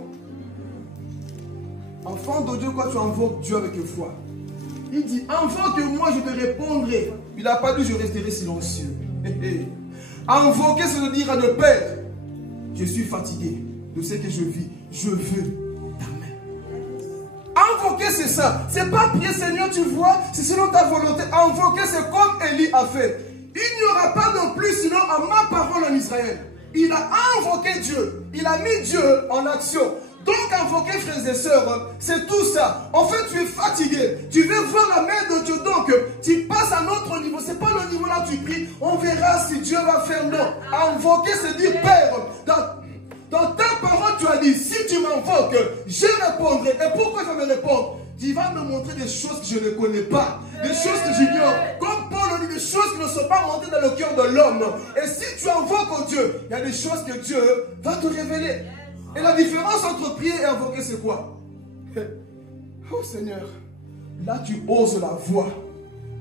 Enfant de Dieu, quand tu invoques Dieu avec foi, il dit, invoque-moi, je te répondrai. Il n'a pas dit, je resterai silencieux. Invoquer, c'est de dire à le Père, je suis fatigué de ce que je vis, je veux ta main. Invoquer, c'est ça. C'est pas prier, Seigneur, tu vois, c'est selon ta volonté. Invoquer, c'est comme Élie a fait. Il n'y aura pas non plus sinon à ma parole en Israël. Il a invoqué Dieu. Il a mis Dieu en action. Donc invoquer, frères et sœurs, c'est tout ça. En fait, tu es fatigué. Tu veux voir la main de Dieu. Donc, tu passes à un autre niveau. Ce n'est pas le niveau là où tu pries. On verra si Dieu va faire. Non. Invoquer, c'est dire, Père, dans ta parole, tu as dit, si tu m'invoques, je répondrai. Et pourquoi je vais me répondre? Tu vas me montrer des choses que je ne connais pas. Des choses que j'ignore. Comme Paul dit, des choses qui ne sont pas montées dans le cœur de l'homme. Et si tu invoques Dieu, il y a des choses que Dieu va te révéler. Et la différence entre prier et invoquer, c'est quoi? Oh Seigneur, là tu oses la voix.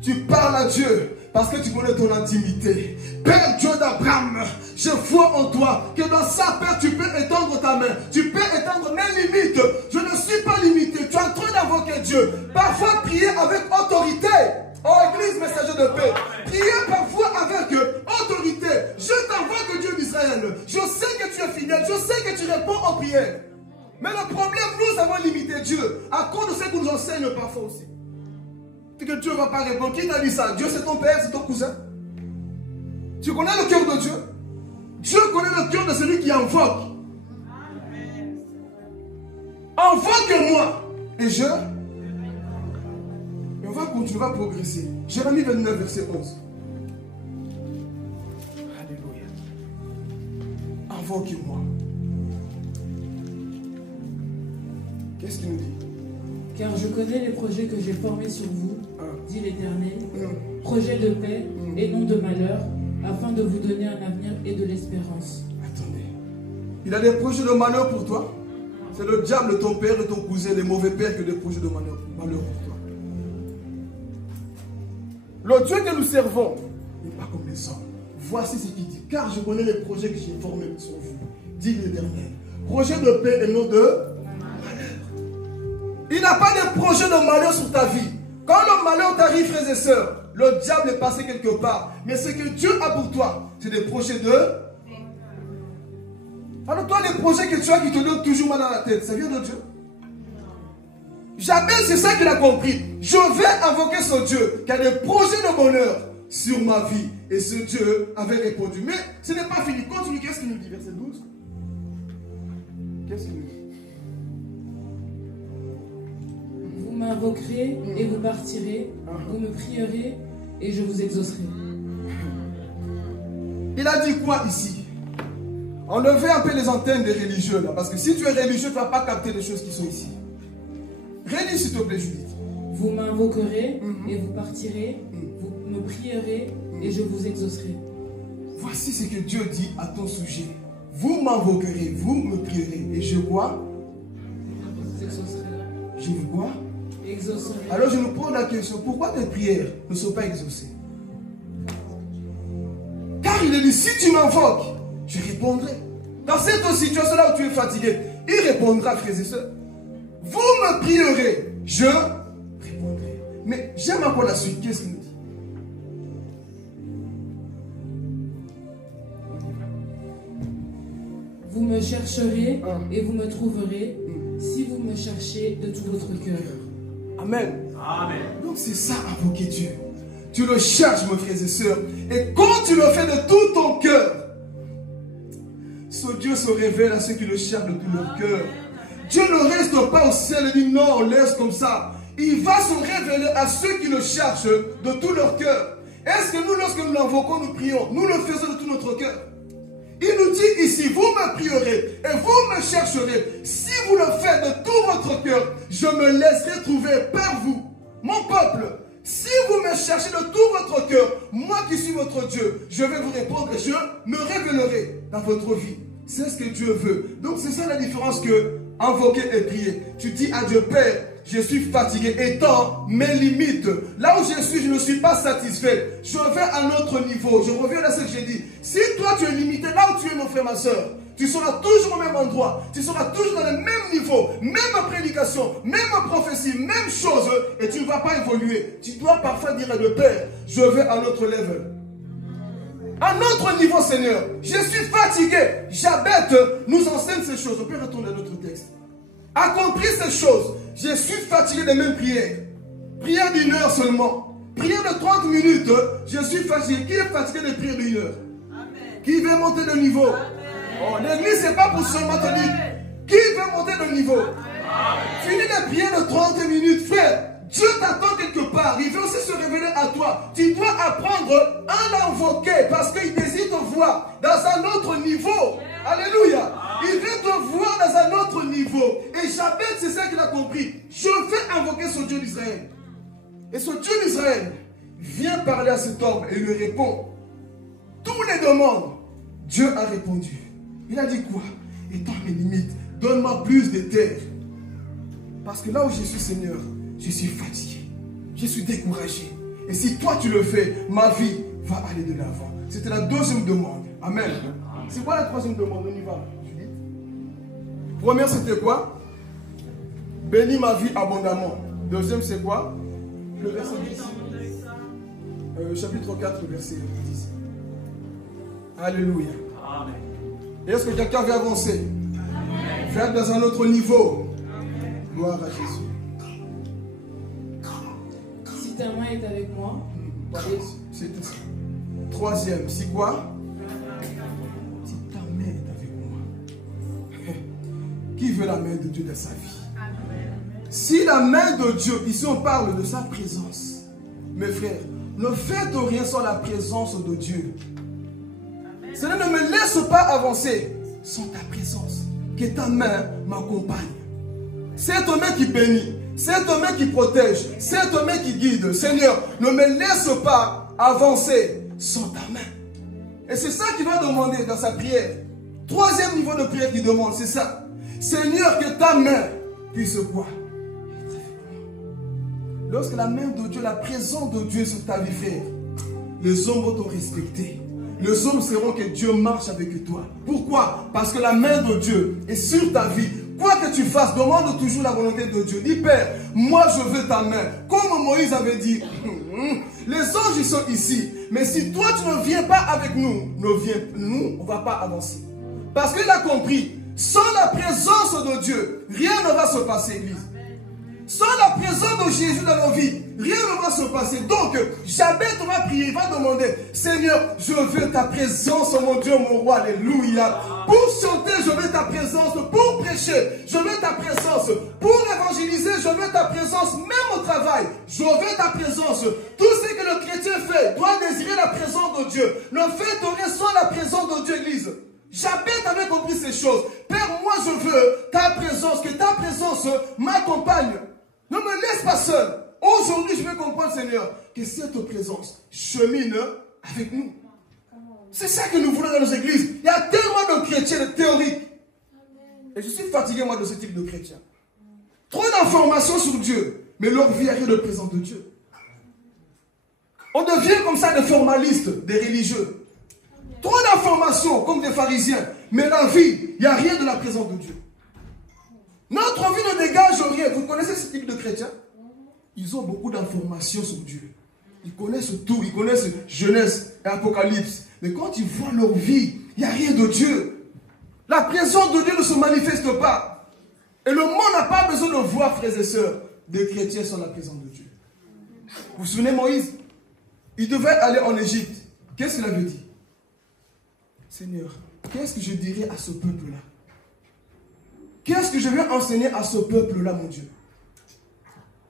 Tu parles à Dieu parce que tu connais ton intimité. Père Dieu d'Abraham, je vois en toi que dans ça, Père, tu peux étendre ta main. Tu peux étendre mes limites. Je ne suis pas limité. Tu es en train d'invoquer Dieu. Parfois, prier avec autorité. Oh, Église, messager de paix. Prier parfois avec autorité. Je t'invoque Dieu d'Israël. Je sais que tu es fidèle. Je sais que tu réponds aux prières. Mais le problème, nous avons limité Dieu à cause de ce qu'on nous enseigne parfois aussi. C'est que Dieu ne va pas répondre. Qui t'a dit ça? Dieu, c'est ton père, c'est ton cousin. Tu connais le cœur de Dieu? Dieu connaît le cœur de celui qui invoque. Invoque-moi. Et je... Et on va continuer à progresser. Jérémie 29, verset 11. Alléluia. Invoque-moi. Qu'est-ce qu'il nous dit? Car je connais les projets que j'ai formés sur vous, dit l'Éternel, projets de paix et non de malheur, afin de vous donner un avenir et de l'espérance. Attendez. Il a des projets de malheur pour toi? C'est le diable, ton père et ton cousin, les mauvais pères qui ont des projets de malheur pour toi. Le Dieu que nous servons n'est pas comme les hommes. Voici ce qu'il dit. Car je connais les projets que j'ai formés sur vous, dit l'Éternel. Projet de paix et non de malheur. Il n'a pas de projet de malheur sur ta vie. Quand le malheur t'arrive, frères et sœurs, le diable est passé quelque part. Mais ce que Dieu a pour toi, c'est des projets de... Alors toi, les projets que tu as qui te donnent toujours mal dans la tête, ça vient de Dieu? Jamais, c'est ça qu'il a compris. Je vais invoquer ce Dieu qui a des projets de bonheur sur ma vie. Et ce Dieu avait répondu. Mais ce n'est pas fini. Continue. Qu'est-ce qu'il nous dit? Verset 12. Qu'est-ce qu'il nous dit? Vous m'invoquerez et vous partirez. Vous me prierez et je vous exaucerai. Il a dit quoi ici? Enlevez un peu les antennes des religieux là. Parce que si tu es religieux, tu ne vas pas capter les choses qui sont ici. Relis s'il te plaît, Judith. Vous m'invoquerez et vous partirez. Vous me prierez et je vous exaucerai. Voici ce que Dieu dit à ton sujet. Vous m'invoquerez, vous me prierez. Et je quoi? Je vous exaucerai. Je vous quoi? Exaucerai. Alors je nous pose la question, pourquoi tes prières ne sont pas exaucées? Car il est dit, si tu m'invoques, je répondrai. Dans cette situation-là où tu es fatigué, il répondra, frères et sœurs. Vous me prierez, je répondrai. Mais j'aime encore la suite. Qu'est-ce qu'il nous dit? Vous me chercherez et vous me trouverez si vous me cherchez de tout votre cœur. Amen. Amen. Donc c'est ça, invoquer Dieu. Tu le cherches, mes frères et sœurs. Et quand tu le fais de tout ton cœur, ce Dieu se révèle à ceux qui le cherchent de tout leur cœur. Dieu ne reste pas au ciel et dit non, on laisse comme ça. Il va se révéler à ceux qui le cherchent de tout leur cœur. Est-ce que nous, lorsque nous l'invoquons, nous prions, nous le faisons de tout notre cœur? Il nous dit ici, vous me prierez et vous me chercherez. Si vous le faites de tout votre cœur, je me laisserai trouver par vous. Mon peuple, si vous me cherchez de tout votre cœur, moi qui suis votre Dieu, je vais vous répondre et je me révélerai dans votre vie. C'est ce que Dieu veut. Donc c'est ça la différence que invoquer et prier. Tu dis à Dieu, Père, je suis fatigué, étant mes limites. Là où je suis, je ne suis pas satisfait. Je vais à un autre niveau. Je reviens à ce que j'ai dit. Si toi tu es limité, là où tu es mon frère, ma soeur, tu seras toujours au même endroit. Tu seras toujours dans le même niveau. Même prédication, même prophétie, même chose. Et tu ne vas pas évoluer. Tu dois parfois dire à Dieu, Père, je vais à un autre level. À notre niveau, Seigneur. Je suis fatigué. Jabet nous enseigne ces choses. On peut retourner à notre texte. A compris ces choses. Je suis fatigué des mêmes prières. Prière d'une heure seulement. Prière de 30 minutes. Je suis fatigué. Qui est fatigué des prières d'une heure? Amen. Qui veut monter de niveau? Oh, l'église, ce n'est pas pour seulement te dire. Qui veut monter de niveau? Amen. Finis les prières de 30 minutes, frère. Dieu t'attend quelque part. Il veut aussi se révéler à toi. Tu dois apprendre à l'invoquer parce qu'il désire te voir dans un autre niveau. Alléluia. Il veut te voir dans un autre niveau. Et Jabet, c'est ça qu'il a compris. Je vais invoquer ce Dieu d'Israël. Et ce Dieu d'Israël vient parler à cet homme et lui répond. Tous les demandes, Dieu a répondu. Il a dit quoi? Étant mes limites, donne-moi plus de terre. Parce que là où je suis, Seigneur, je suis fatigué. Je suis découragé. Et si toi tu le fais, ma vie va aller de l'avant. C'était la deuxième demande. Amen. C'est quoi la troisième demande? On y va. Première, c'était quoi? Bénis ma vie abondamment. Deuxième, c'est quoi? Le verset 10. Chapitre 4, verset 10. Alléluia. Amen. Est-ce que quelqu'un veut avancer? Faire dans un autre niveau. Gloire à Jésus. Si ta main est avec moi. C'est tout ça. Troisième, c'est quoi? Si ta main est avec moi. Qui veut la main de Dieu dans sa vie? Si la main de Dieu, ici on parle de sa présence. Mes frères, ne faites rien sans la présence de Dieu. Cela ne me laisse pas avancer sans ta présence. Que ta main m'accompagne. C'est ta main qui bénit. C'est ta main qui protège. C'est ta main qui guide. Seigneur, ne me laisse pas avancer sans ta main. Et c'est ça qu'il va demander dans sa prière. Troisième niveau de prière qu'il demande, c'est ça. Seigneur, que ta main puisse quoi? Lorsque la main de Dieu, la présence de Dieu est sur ta vie, frère, les hommes vont te respecter. Les hommes sauront que Dieu marche avec toi. Pourquoi? Parce que la main de Dieu est sur ta vie. Quoi que tu fasses, demande toujours la volonté de Dieu. Dis, Père, moi je veux ta main. Comme Moïse avait dit, les anges ils sont ici. Mais si toi tu ne viens pas avec nous, nous on ne va pas avancer. Parce qu'il a compris, sans la présence de Dieu, rien ne va se passer, Église. Sans la présence de Jésus dans nos vies, rien ne va se passer. Donc, Jabez va prier, il va demander, Seigneur, je veux ta présence, mon Dieu, mon roi, alléluia. Pour chanter, je veux ta présence. Pour prêcher, je veux ta présence. Pour évangéliser, je veux ta présence. Même au travail, je veux ta présence. Tout ce que le chrétien fait doit désirer la présence de Dieu. Ne faites sans la présence de Dieu, Église. Jabez avait compris ces choses. Père, moi je veux ta présence, que ta présence m'accompagne. Ne me laisse pas seul. Aujourd'hui, je veux comprendre, Seigneur, que cette présence chemine avec nous. C'est ça que nous voulons dans nos églises. Il y a tellement de chrétiens de théoriques. Et je suis fatigué, moi, de ce type de chrétiens. Trop d'informations sur Dieu, mais leur vie a rien de présence de Dieu. On devient comme ça des formalistes, des religieux. Trop d'informations, comme des pharisiens, mais la vie, il n'y a rien de la présence de Dieu. Notre vie ne dégage rien. Vous connaissez ce type de chrétiens? Ils ont beaucoup d'informations sur Dieu. Ils connaissent tout. Ils connaissent Genèse et Apocalypse. Mais quand ils voient leur vie, il n'y a rien de Dieu. La présence de Dieu ne se manifeste pas. Et le monde n'a pas besoin de voir, frères et sœurs, des chrétiens sans la présence de Dieu. Vous vous souvenez Moïse? Il devait aller en Égypte. Qu'est-ce qu'il avait dit? Seigneur, qu'est-ce que je dirais à ce peuple-là? Qu'est-ce que je vais enseigner à ce peuple-là, mon Dieu?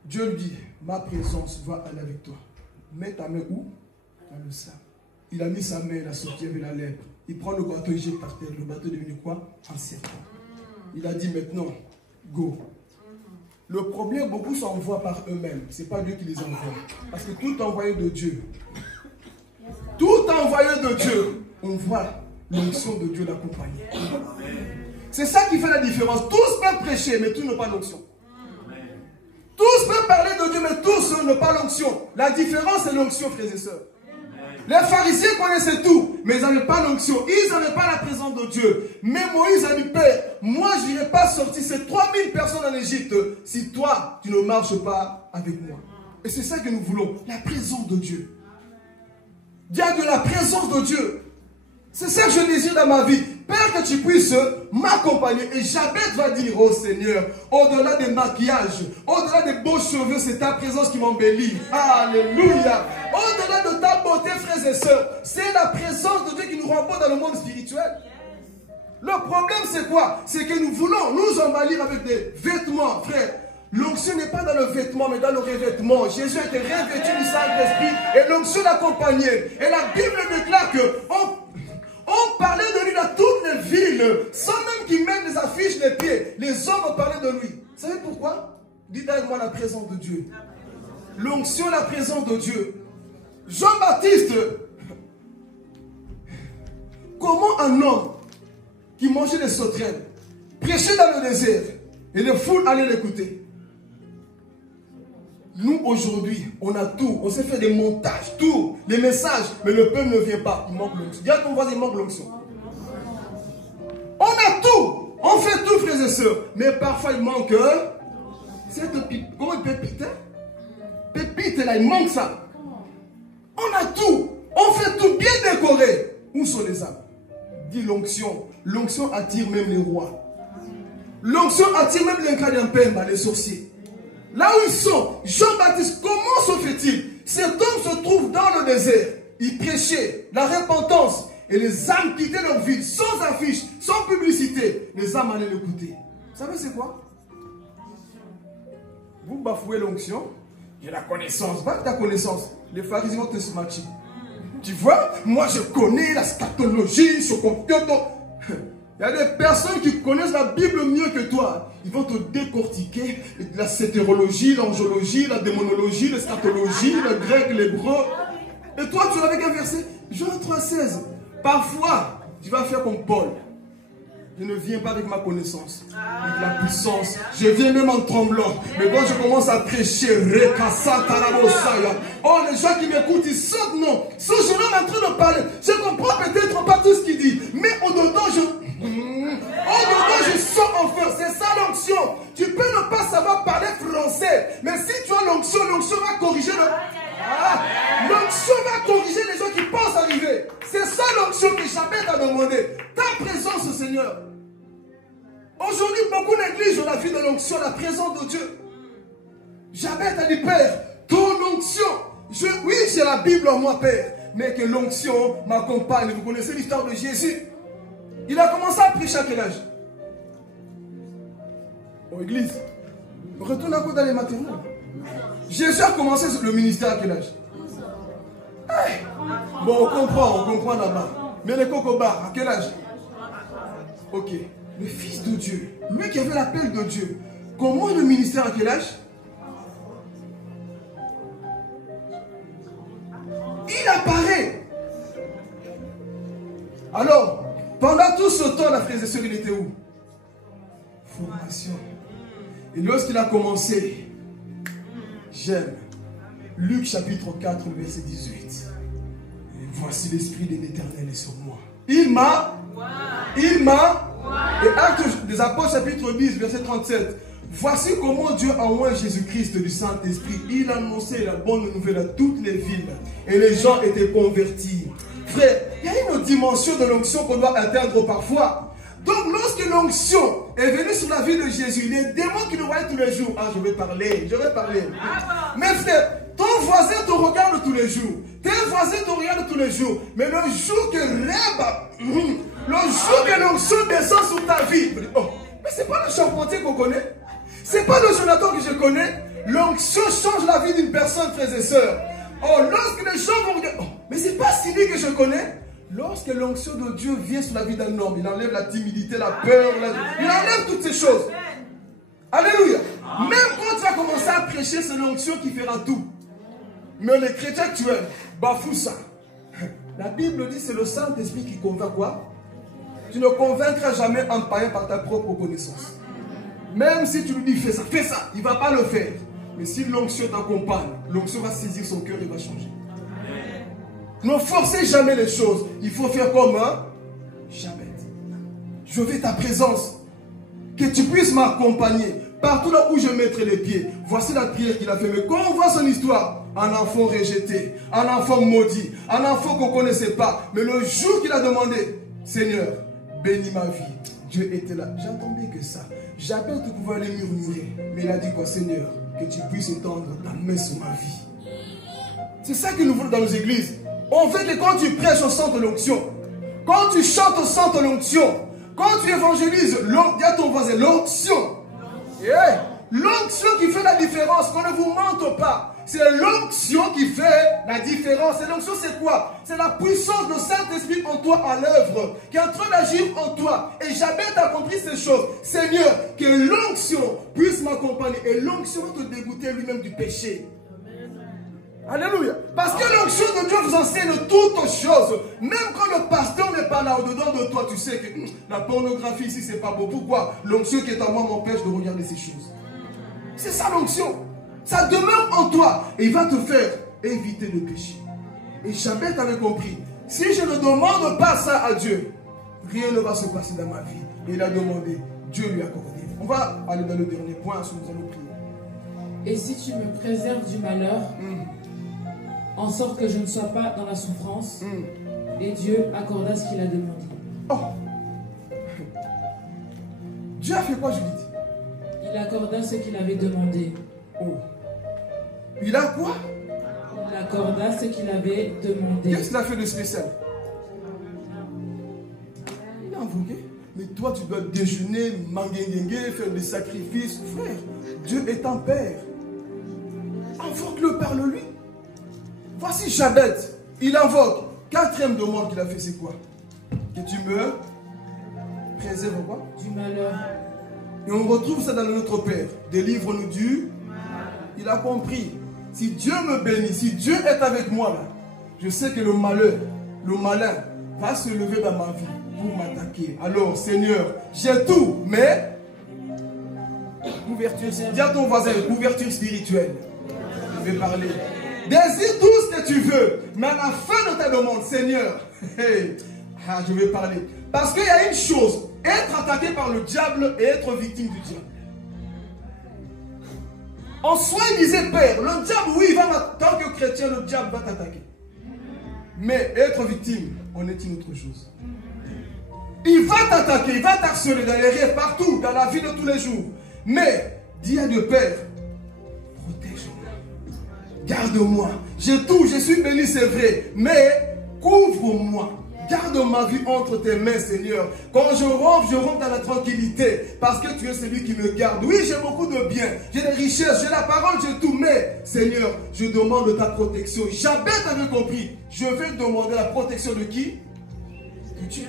Dieu lui dit, ma présence va aller avec toi. Mets ta main où? Dans le sable. Il a mis sa main, il a sorti avec la lèvre. Il prend le bateau, il jette par terre. Le bateau est devenu quoi? Un serpent. Il a dit maintenant, go. Le problème, beaucoup s'envoient par eux-mêmes. Ce n'est pas Dieu qui les envoie. Parce que tout envoyé de Dieu, on voit l'onction de Dieu l'accompagner. C'est ça qui fait la différence. Tous peuvent prêcher, mais tous n'ont pas l'onction. Tous peuvent parler de Dieu, mais tous n'ont pas l'onction. La différence, c'est l'onction, frères et sœurs. Les pharisiens connaissaient tout, mais ils n'avaient pas l'onction. Ils n'avaient pas la présence de Dieu. Mais Moïse a dit, Père, moi je n'irai pas sortir ces 3000 personnes en Égypte si toi, tu ne marches pas avec moi. Et c'est ça que nous voulons, la présence de Dieu. Il y a de la présence de Dieu. C'est ça que je désire dans ma vie. Père, que tu puisses m'accompagner. Et Jabez va dire, oh Seigneur, au-delà des maquillages, au-delà des beaux cheveux, c'est ta présence qui m'embellit. Alléluia. Au-delà de ta beauté, frères et sœurs, c'est la présence de Dieu qui nous rend beau dans le monde spirituel. Le problème, c'est quoi? C'est que nous voulons nous embellir avec des vêtements, frère. L'onction n'est pas dans le vêtement, mais dans le revêtement. Jésus a été revêtu du Saint-Esprit et l'onction l'accompagnait. Et la Bible déclare que on parlait de lui dans toutes les villes, sans même qu'il mette les affiches les pieds. Les hommes parlaient de lui. Vous savez pourquoi? Dites avec moi la présence de Dieu. L'onction, la présence de Dieu. Jean-Baptiste, comment un homme qui mangeait des sauterelles, prêchait dans le désert, et les foules allaient l'écouter? Nous, aujourd'hui, on a tout. On s'est fait des montages, tout. Les messages, mais le peuple ne vient pas. Il manque l'onction. Dis à ton voisin, il manque l'onction. On a tout. On fait tout, frères et sœurs. Mais parfois, il manque cette pépite. Pépite, là, il manque ça. On a tout. On fait tout bien décoré. Où sont les âmes? Dis l'onction. L'onction attire même les rois. L'onction attire même les Nkadempemba, les sorciers. Là où ils sont, Jean-Baptiste, comment se fait-il? Cet homme se trouve dans le désert. Il prêchait la repentance. Et les âmes quittaient leur ville, sans affiche, sans publicité. Les âmes allaient l'écouter. Vous savez c'est quoi? Vous bafouez l'onction. J'ai la connaissance. Va avec ta connaissance. Les pharisiens vont te smatcher. Tu vois? Moi je connais la scatologie, ce computer. Il y a des personnes qui connaissent la Bible mieux que toi. Ils vont te décortiquer la sétérologie, l'angiologie, la démonologie, l'eschatologie, le grec, l'hébreu. Et toi, tu as avec un verset, Jean 3,16. Parfois, tu vas faire comme Paul. Je ne viens pas avec ma connaissance, avec la puissance. Je viens même en tremblant. Mais quand je commence à prêcher, oh, les gens qui m'écoutent, ils sentent non. Ce jeune homme est en train de parler. Je comprends peut-être pas tout ce qu'il dit. Mais au-dedans, je sens en feu. C'est ça l'homme. Jabez a demandé ta présence, Seigneur. Aujourd'hui, beaucoup négligent la vie de l'onction, la présence de Dieu. Jabez a dit, Père, ton onction, oui, j'ai la Bible en moi, Père, mais que l'onction m'accompagne. Vous connaissez l'histoire de Jésus. Il a commencé à prêcher à quel âge? En église. Retourne un peu dans les maternelles. Jésus a commencé le ministère à quel âge? Hey. Bon, on comprend là-bas. Mais les cocobars, à quel âge? Ok. Le Fils de Dieu, lui qui avait l'appel de Dieu, comment le ministère à quel âge? Il apparaît. Alors, pendant tout ce temps, la frère et sœur, il était où? Formation. Et lorsqu'il a commencé, j'aime Luc chapitre 4, verset 18. Voici l'Esprit de l'Éternel est sur moi. Il m'a, et Actes des Apôtres chapitre 10, verset 37. Voici comment Dieu a envoyé Jésus-Christ du Saint-Esprit. Il annonçait la bonne nouvelle à toutes les villes. Et les gens étaient convertis. Frère, il y a une dimension de l'onction qu'on doit atteindre parfois. Donc lorsque l'onction est venue sur la vie de Jésus, les démons qui le voyaient tous les jours. Ah, je vais parler. Mais frère, ton voisin te regarde tous les jours. Tes voisins te regardent tous les jours. Mais le jour que l'onction descend sur ta vie, oh, mais c'est pas le charpentier qu'on connaît. C'est pas le Jonathan que je connais. L'onction change la vie d'une personne, frères et sœurs. Oh, lorsque les gens vont regarder, oh, mais c'est pas Sylvie que je connais. Lorsque l'onction de Dieu vient sur la vie d'un homme, il enlève la timidité, la peur, il enlève toutes ces choses. Alléluia. Même quand tu vas commencer à prêcher, c'est l'onction qui fera tout. Mais les chrétiens actuels bafouent ça. La Bible dit c'est le Saint-Esprit qui convainc quoi? Tu ne convaincras jamais un païen par ta propre connaissance. Même si tu lui dis fais ça, il ne va pas le faire. Mais si l'onction t'accompagne, l'onction va saisir son cœur et va changer. Ne forcez jamais les choses. Il faut faire comme Jabez. Je veux ta présence. Que tu puisses m'accompagner. Partout là où je mettrai les pieds. Voici la prière qu'il a fait. Mais quand on voit son histoire, un enfant rejeté, un enfant maudit, un enfant qu'on ne connaissait pas. Mais le jour qu'il a demandé, Seigneur, bénis ma vie. Dieu était là. J'attendais que ça. Jabez, tu pouvais aller murmurer. Mais il a dit quoi? Seigneur, que tu puisses étendre ta main sur ma vie. C'est ça que nous voulons dans nos églises. On veut que quand tu prêches, on sente l'onction. Quand tu chantes, on sente l'onction. Quand tu évangélises, dis à ton voisin, l'onction. Yeah. L'onction qui fait la différence. Qu'on ne vous mente pas. C'est l'onction qui fait la différence. Et l'onction, c'est quoi? C'est la puissance du Saint-Esprit en toi à l'œuvre, qui est en train d'agir en toi. Et Jabez a compris ces choses. Seigneur, que l'onction puisse m'accompagner. Et l'onction va te dégoûter lui-même du péché. Alléluia. Parce que l'onction de Dieu vous enseigne toutes choses. Même quand le pasteur n'est pas là au-dedans de toi, tu sais que la pornographie ici, c'est pas beau. Pourquoi? L'onction qui est en moi m'empêche de regarder ces choses. C'est ça l'onction. Ça demeure en toi. Et il va te faire éviter le péché. Et Jabez avait compris. Si je ne demande pas ça à Dieu, rien ne va se passer dans ma vie. Et il a demandé. Dieu lui a accordé. On va aller dans le dernier point. Nous allons prier. Et si tu me préserves du malheur, en sorte que je ne sois pas dans la souffrance, et Dieu accorda ce qu'il a demandé. Oh. Dieu a fait quoi, Judith? Il accorda ce qu'il avait demandé. Oh. Il a quoi? Il accorda ce qu'il avait demandé. Qu'est-ce qu'il a fait de spécial? Il a invoqué. Mais toi, tu dois déjeuner, manguer, faire des sacrifices. Frère, Dieu est un père. Invoque-le, parle-lui. Voici Jabez. Il invoque. Quatrième demande qu'il a fait, c'est quoi? Que tu me préserves quoi? Du malheur. Et on retrouve ça dans notre Père. Délivre-nous du. Il a compris. Si Dieu me bénit, si Dieu est avec moi là, je sais que le malheur, le malin va se lever dans ma vie pour m'attaquer. Alors, Seigneur, j'ai tout, mais couverture. Dis à ton voisin, couverture spirituelle. Je vais parler. Désire tout ce que tu veux, mais à la fin de ta demande, Seigneur, je vais parler. Parce qu'il y a une chose, être attaqué par le diable et être victime du diable. En soi, il disait, Père, le diable, oui, il va tant que chrétien, le diable va t'attaquer. Mais être victime, on est une autre chose. Il va t'attaquer, il va t'harceler dans les rêves, partout, dans la vie de tous les jours. Mais, dis à Dieu, Père, protège-moi, garde-moi. J'ai tout, je suis béni, c'est vrai, mais couvre-moi. Garde ma vie entre tes mains, Seigneur. Quand je rentre dans la tranquillité, parce que tu es celui qui me garde. Oui, j'ai beaucoup de biens, j'ai des richesses, j'ai la parole, j'ai tout, mais, Seigneur, je demande ta protection. Jabez avait compris, je vais demander la protection de qui? De Dieu.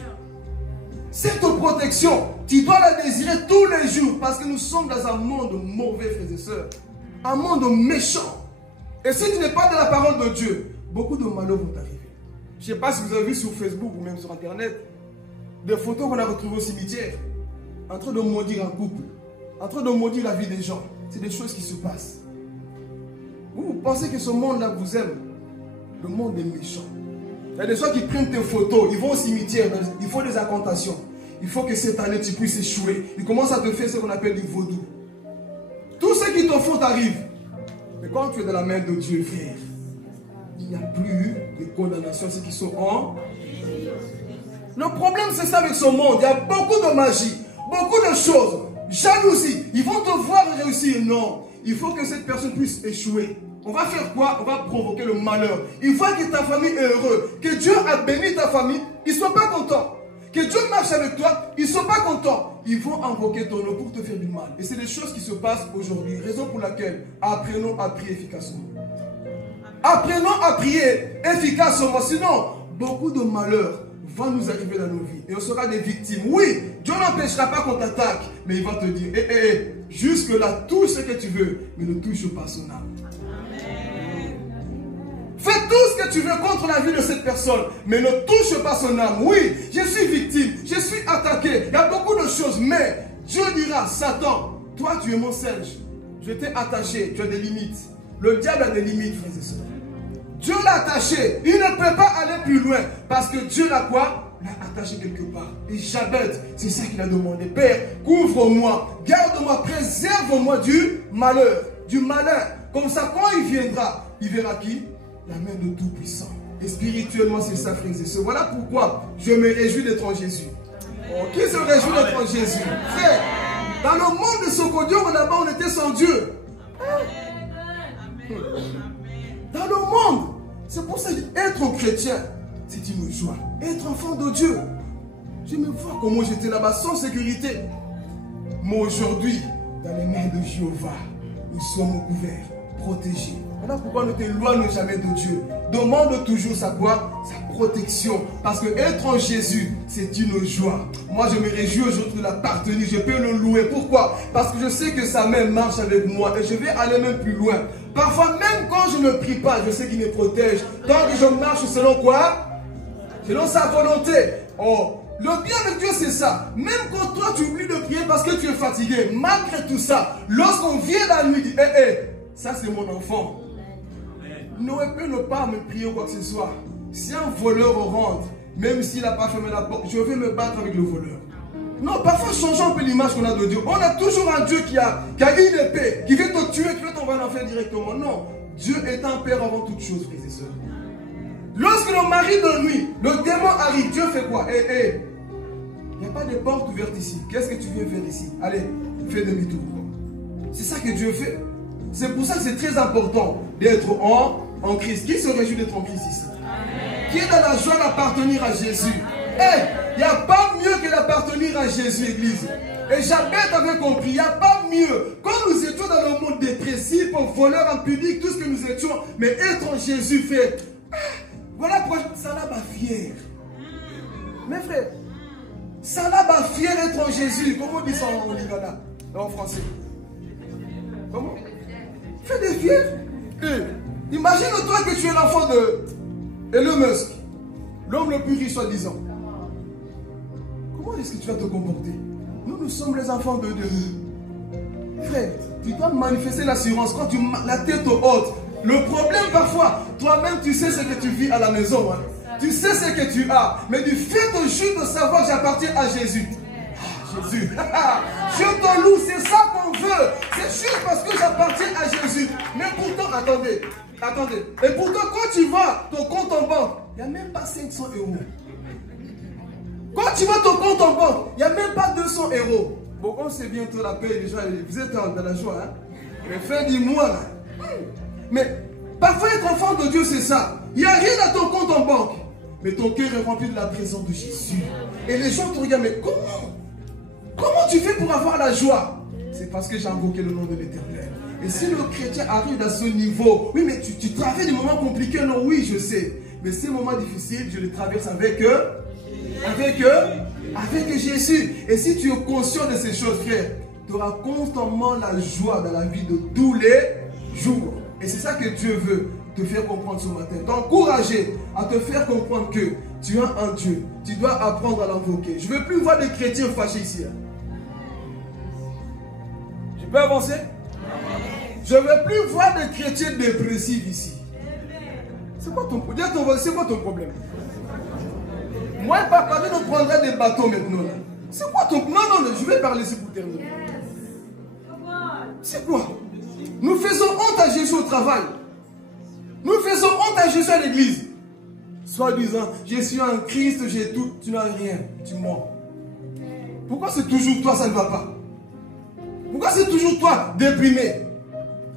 Cette protection, tu dois la désirer tous les jours, parce que nous sommes dans un monde mauvais, frères et sœurs. Un monde méchant. Et si tu n'es pas dans la parole de Dieu, beaucoup de malheurs vont t'arriver. Je ne sais pas si vous avez vu sur Facebook ou même sur Internet des photos qu'on a retrouvées au cimetière, en train de maudire un couple, en train de maudire la vie des gens. C'est des choses qui se passent. Vous pensez que ce monde-là vous aime? Le monde est méchant. Il y a des gens qui prennent tes photos, ils vont au cimetière, ils font des incantations. Il faut que cette année tu puisses échouer. Ils commencent à te faire ce qu'on appelle du vaudou. Tout ce qui te font t'arrive. Mais quand tu es dans la main de Dieu, frère, il n'y a plus de condamnation, ceux qui sont en... Le problème, c'est ça avec ce monde. Il y a beaucoup de magie, beaucoup de choses. Jalousie. Ils vont te voir réussir. Non. Il faut que cette personne puisse échouer. On va faire quoi? On va provoquer le malheur. Il faut que ta famille est heureuse. Que Dieu a béni ta famille. Ils ne sont pas contents. Que Dieu marche avec toi. Ils ne sont pas contents. Ils vont invoquer ton nom pour te faire du mal. Et c'est des choses qui se passent aujourd'hui. Raison pour laquelle apprenons à prier efficacement. Apprenons à prier efficacement. Sinon, beaucoup de malheurs vont nous arriver dans nos vies. Et on sera des victimes. Oui, Dieu n'empêchera pas qu'on t'attaque. Mais il va te dire, jusque-là, touche ce que tu veux. Mais ne touche pas son âme. Fais tout ce que tu veux contre la vie de cette personne, mais ne touche pas son âme. Oui, je suis victime, je suis attaqué, il y a beaucoup de choses, mais Dieu dira, Satan, toi tu es mon singe, je t'ai attaché, tu as des limites. Le diable a des limites, frères et sœurs. Dieu l'a attaché, il ne peut pas aller plus loin, parce que Dieu l'a quoi? L'a attaché quelque part. Et Jabez, c'est ça qu'il a demandé. Père, couvre-moi, garde-moi, préserve-moi du malheur, du malin. Comme ça, quand il viendra, il verra qui? La main de Tout-Puissant. Et spirituellement, c'est ça, frères et sœurs. Voilà pourquoi je me réjouis d'être en Jésus. Oh, qui se réjouit d'être en Jésus? Frère, dans le monde de Sokodio, là-bas, on était sans Dieu. Dans le monde. C'est pour ça qu'être chrétien, c'est une joie. Être enfant de Dieu. Je me vois comment j'étais là-bas sans sécurité. Mais aujourd'hui, dans les mains de Jéhovah, nous sommes couverts, protégés. Voilà pourquoi ne t'éloigne jamais de Dieu. Demande toujours sa quoi? Sa protection. Parce que être en Jésus, c'est une joie. Moi, je me réjouis aujourd'hui de l'appartenir. Je peux le louer. Pourquoi? Parce que je sais que sa main marche avec moi. Et je vais aller même plus loin. Parfois, même quand je ne prie pas, je sais qu'il me protège. Tant que je marche selon quoi? Selon sa volonté. Oh, le bien avec Dieu, c'est ça. Même quand toi, tu oublies de prier parce que tu es fatigué, malgré tout ça, lorsqu'on vient la nuit, dit, ça c'est mon enfant. N'aurait pu ne pas me prier ou quoi que ce soit. Si un voleur rentre, même s'il n'a pas fermé la porte, je vais me battre avec le voleur. Non, parfois changeons un peu l'image qu'on a de Dieu. On a toujours un Dieu qui a une épée, qui veut te tuer, qui veut t'envoyer en enfer directement. Non, Dieu est un père avant toute chose, frères et sœurs. Lorsque le mari de nuit, le démon arrive, Dieu fait quoi? Il n'y a pas de porte ouverte ici. Qu'est-ce que tu viens faire ici? Allez, fais demi-tour. C'est ça que Dieu fait. C'est pour ça que c'est très important d'être en Christ. Qui se réjouit d'être en Christ ici? Amen. Qui est dans la joie d'appartenir à Jésus? Il n'y a pas mieux que d'appartenir à Jésus, Église. Et Jabez avait compris, il n'y a pas mieux. Quand nous étions dans le monde dépressif, voleurs, impudiques, tout ce que nous étions, mais être en Jésus fait. Voilà pourquoi ça là bas fier. Mes frères, ça là bas fier être en Jésus. Comment on dit ça en Lingala, en français? Comment? Fais des fiers. Imagine-toi que tu es l'enfant de Elon Musk, l'homme le plus riche soi-disant. Comment est-ce que tu vas te comporter? Nous sommes les enfants de Dieu. Frère, tu dois manifester l'assurance quand tu la tête haute. Le problème parfois, toi-même tu sais ce que tu vis à la maison. Hein. Tu sais ce que tu as. Mais du fait juste de savoir que j'appartiens à Jésus. Jésus. Je te loue, c'est ça qu'on veut. C'est juste parce que j'appartiens à Jésus. Mais pourtant, attendez. Et pourtant, quand tu vas, ton compte en banque, il n'y a même pas 500 €. Quand tu vois ton compte en banque, il n'y a même pas 200 euros. Bon, comme c'est bientôt la paix, les gens, vous êtes dans la joie, hein? Mais fin du mois, là. Mais parfois, être enfant de Dieu, c'est ça. Il n'y a rien à ton compte en banque. Mais ton cœur est rempli de la présence de Jésus. Et les gens te regardent, mais comment tu fais pour avoir la joie? C'est parce que j'ai invoqué le nom de l'Éternel. Et si le chrétien arrive à ce niveau, oui, mais tu traverses des moments compliqués, non, oui, je sais. Mais ces moments difficiles, je les traverse avec Jésus. Et si tu es conscient de ces choses, frère, tu auras constamment la joie dans la vie de tous les jours. Et c'est ça que Dieu veut te faire comprendre ce matin. T'encourager à te faire comprendre que tu as un Dieu. Tu dois apprendre à l'invoquer. Je ne veux plus voir des chrétiens fâchés ici. Je peux avancer? Je ne veux plus voir des chrétiens dépressifs ici. C'est quoi ton problème? Moi, papa, nous prendra des bateaux maintenant. C'est quoi ton... Non, je vais parler ici pour terminer. C'est quoi? Nous faisons honte à Jésus au travail. Nous faisons honte à Jésus à l'église. Soit disant, je suis en Christ, j'ai tout, tu n'as rien, tu mens. Pourquoi c'est toujours toi, ça ne va pas? Pourquoi c'est toujours toi, déprimé?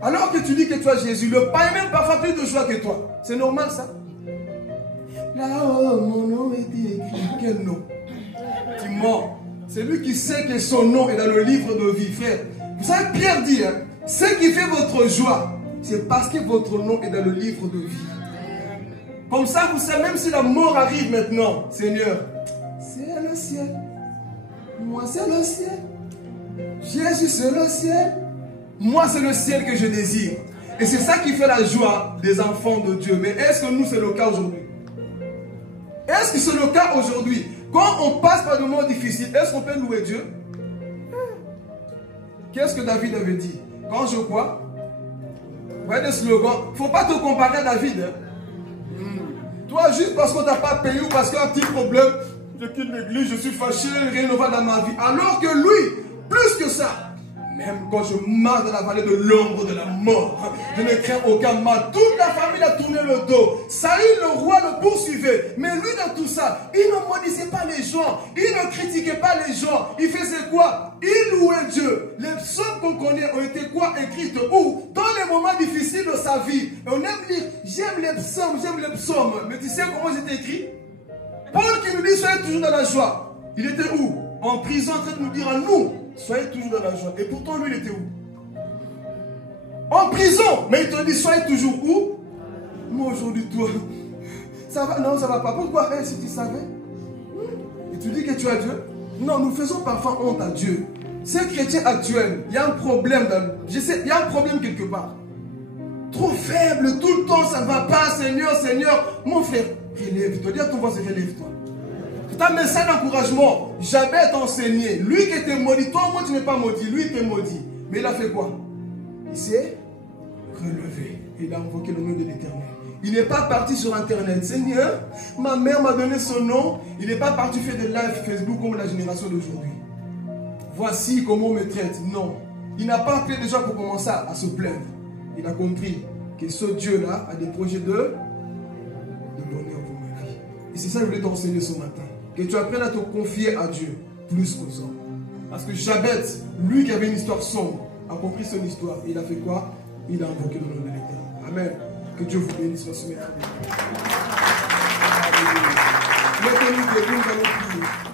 Alors que tu dis que tu as Jésus, le Père même parfois plus de joie que toi. C'est normal ça? Là-haut, mon nom était écrit. Quel nom? Tu mens. C'est lui qui sait que son nom est dans le livre de vie, frère. Vous savez, Pierre dit, hein, ce qui fait votre joie, c'est parce que votre nom est dans le livre de vie. Comme ça, vous savez, même si la mort arrive maintenant, Seigneur, c'est le ciel. Moi, c'est le ciel. Jésus, c'est le ciel. Moi, c'est le ciel que je désire. Et c'est ça qui fait la joie des enfants de Dieu. Mais est-ce que nous, c'est le cas aujourd'hui? Est-ce que c'est le cas aujourd'hui? Quand on passe par des moments difficiles, est-ce qu'on peut louer Dieu? Qu'est-ce que David avait dit? Quand je crois, vous voyez des slogans, il ne faut pas te comparer à David. Hein? Toi, juste parce qu'on ne t'a pas payé ou parce qu'il y a un petit problème, je quitte l'église, je suis fâché, rien ne va dans ma vie. Alors que lui, plus que ça, même quand je marche dans la vallée de l'ombre de la mort, je ne crains aucun mal. Toute la famille a tourné le dos. Saül, le roi, le poursuivait. Mais lui, dans tout ça, il ne maudissait pas les gens. Il ne critiquait pas les gens. Il faisait quoi? Il louait Dieu. Les psaumes qu'on connaît ont été quoi? Écrites où? Dans les moments difficiles de sa vie. Et on aime lire, j'aime les psaumes. Mais tu sais comment c'était écrit? Paul qui nous dit, soyez toujours dans la joie. Il était où? En prison, en train de nous dire à nous, soyez toujours dans la joie. Et pourtant, lui, il était où? En prison. Mais il te dit, soyez toujours où? Moi, aujourd'hui, toi, ça va? Non, ça va pas. Pourquoi? Si tu savais. Et tu dis que tu as Dieu? Non, nous faisons parfois honte à Dieu. Ces chrétiens actuels, il y a un problème. Je sais, il y a un problème quelque part. Trop faible, tout le temps, ça ne va pas. Seigneur, Seigneur. Mon frère, relève-toi. Dis à ton voisin, relève-toi. C'est un message d'encouragement. J'avais enseigné. Lui qui était maudit, toi, moi, tu n'es pas maudit. Lui était maudit. Mais il a fait quoi? Il s'est relevé. Il a invoqué le nom de l'Éternel. Il n'est pas parti sur Internet. Seigneur, ma mère m'a donné son nom. Il n'est pas parti faire des lives Facebook comme la génération d'aujourd'hui. Voici comment on me traite. Non. Il n'a pas appelé les gens pour commencer à se plaindre. Il a compris que ce Dieu-là a des projets de bonheur pour ma vie. Et c'est ça que je voulais t'enseigner ce matin. Que tu apprennes à te confier à Dieu plus qu'aux hommes. Parce que Jabez, lui qui avait une histoire sombre, a compris son histoire. Et il a fait quoi? Il a invoqué le nom de l'Éternel. Amen. Que Dieu vous bénisse. Mettez-nous debout, nous allons prier.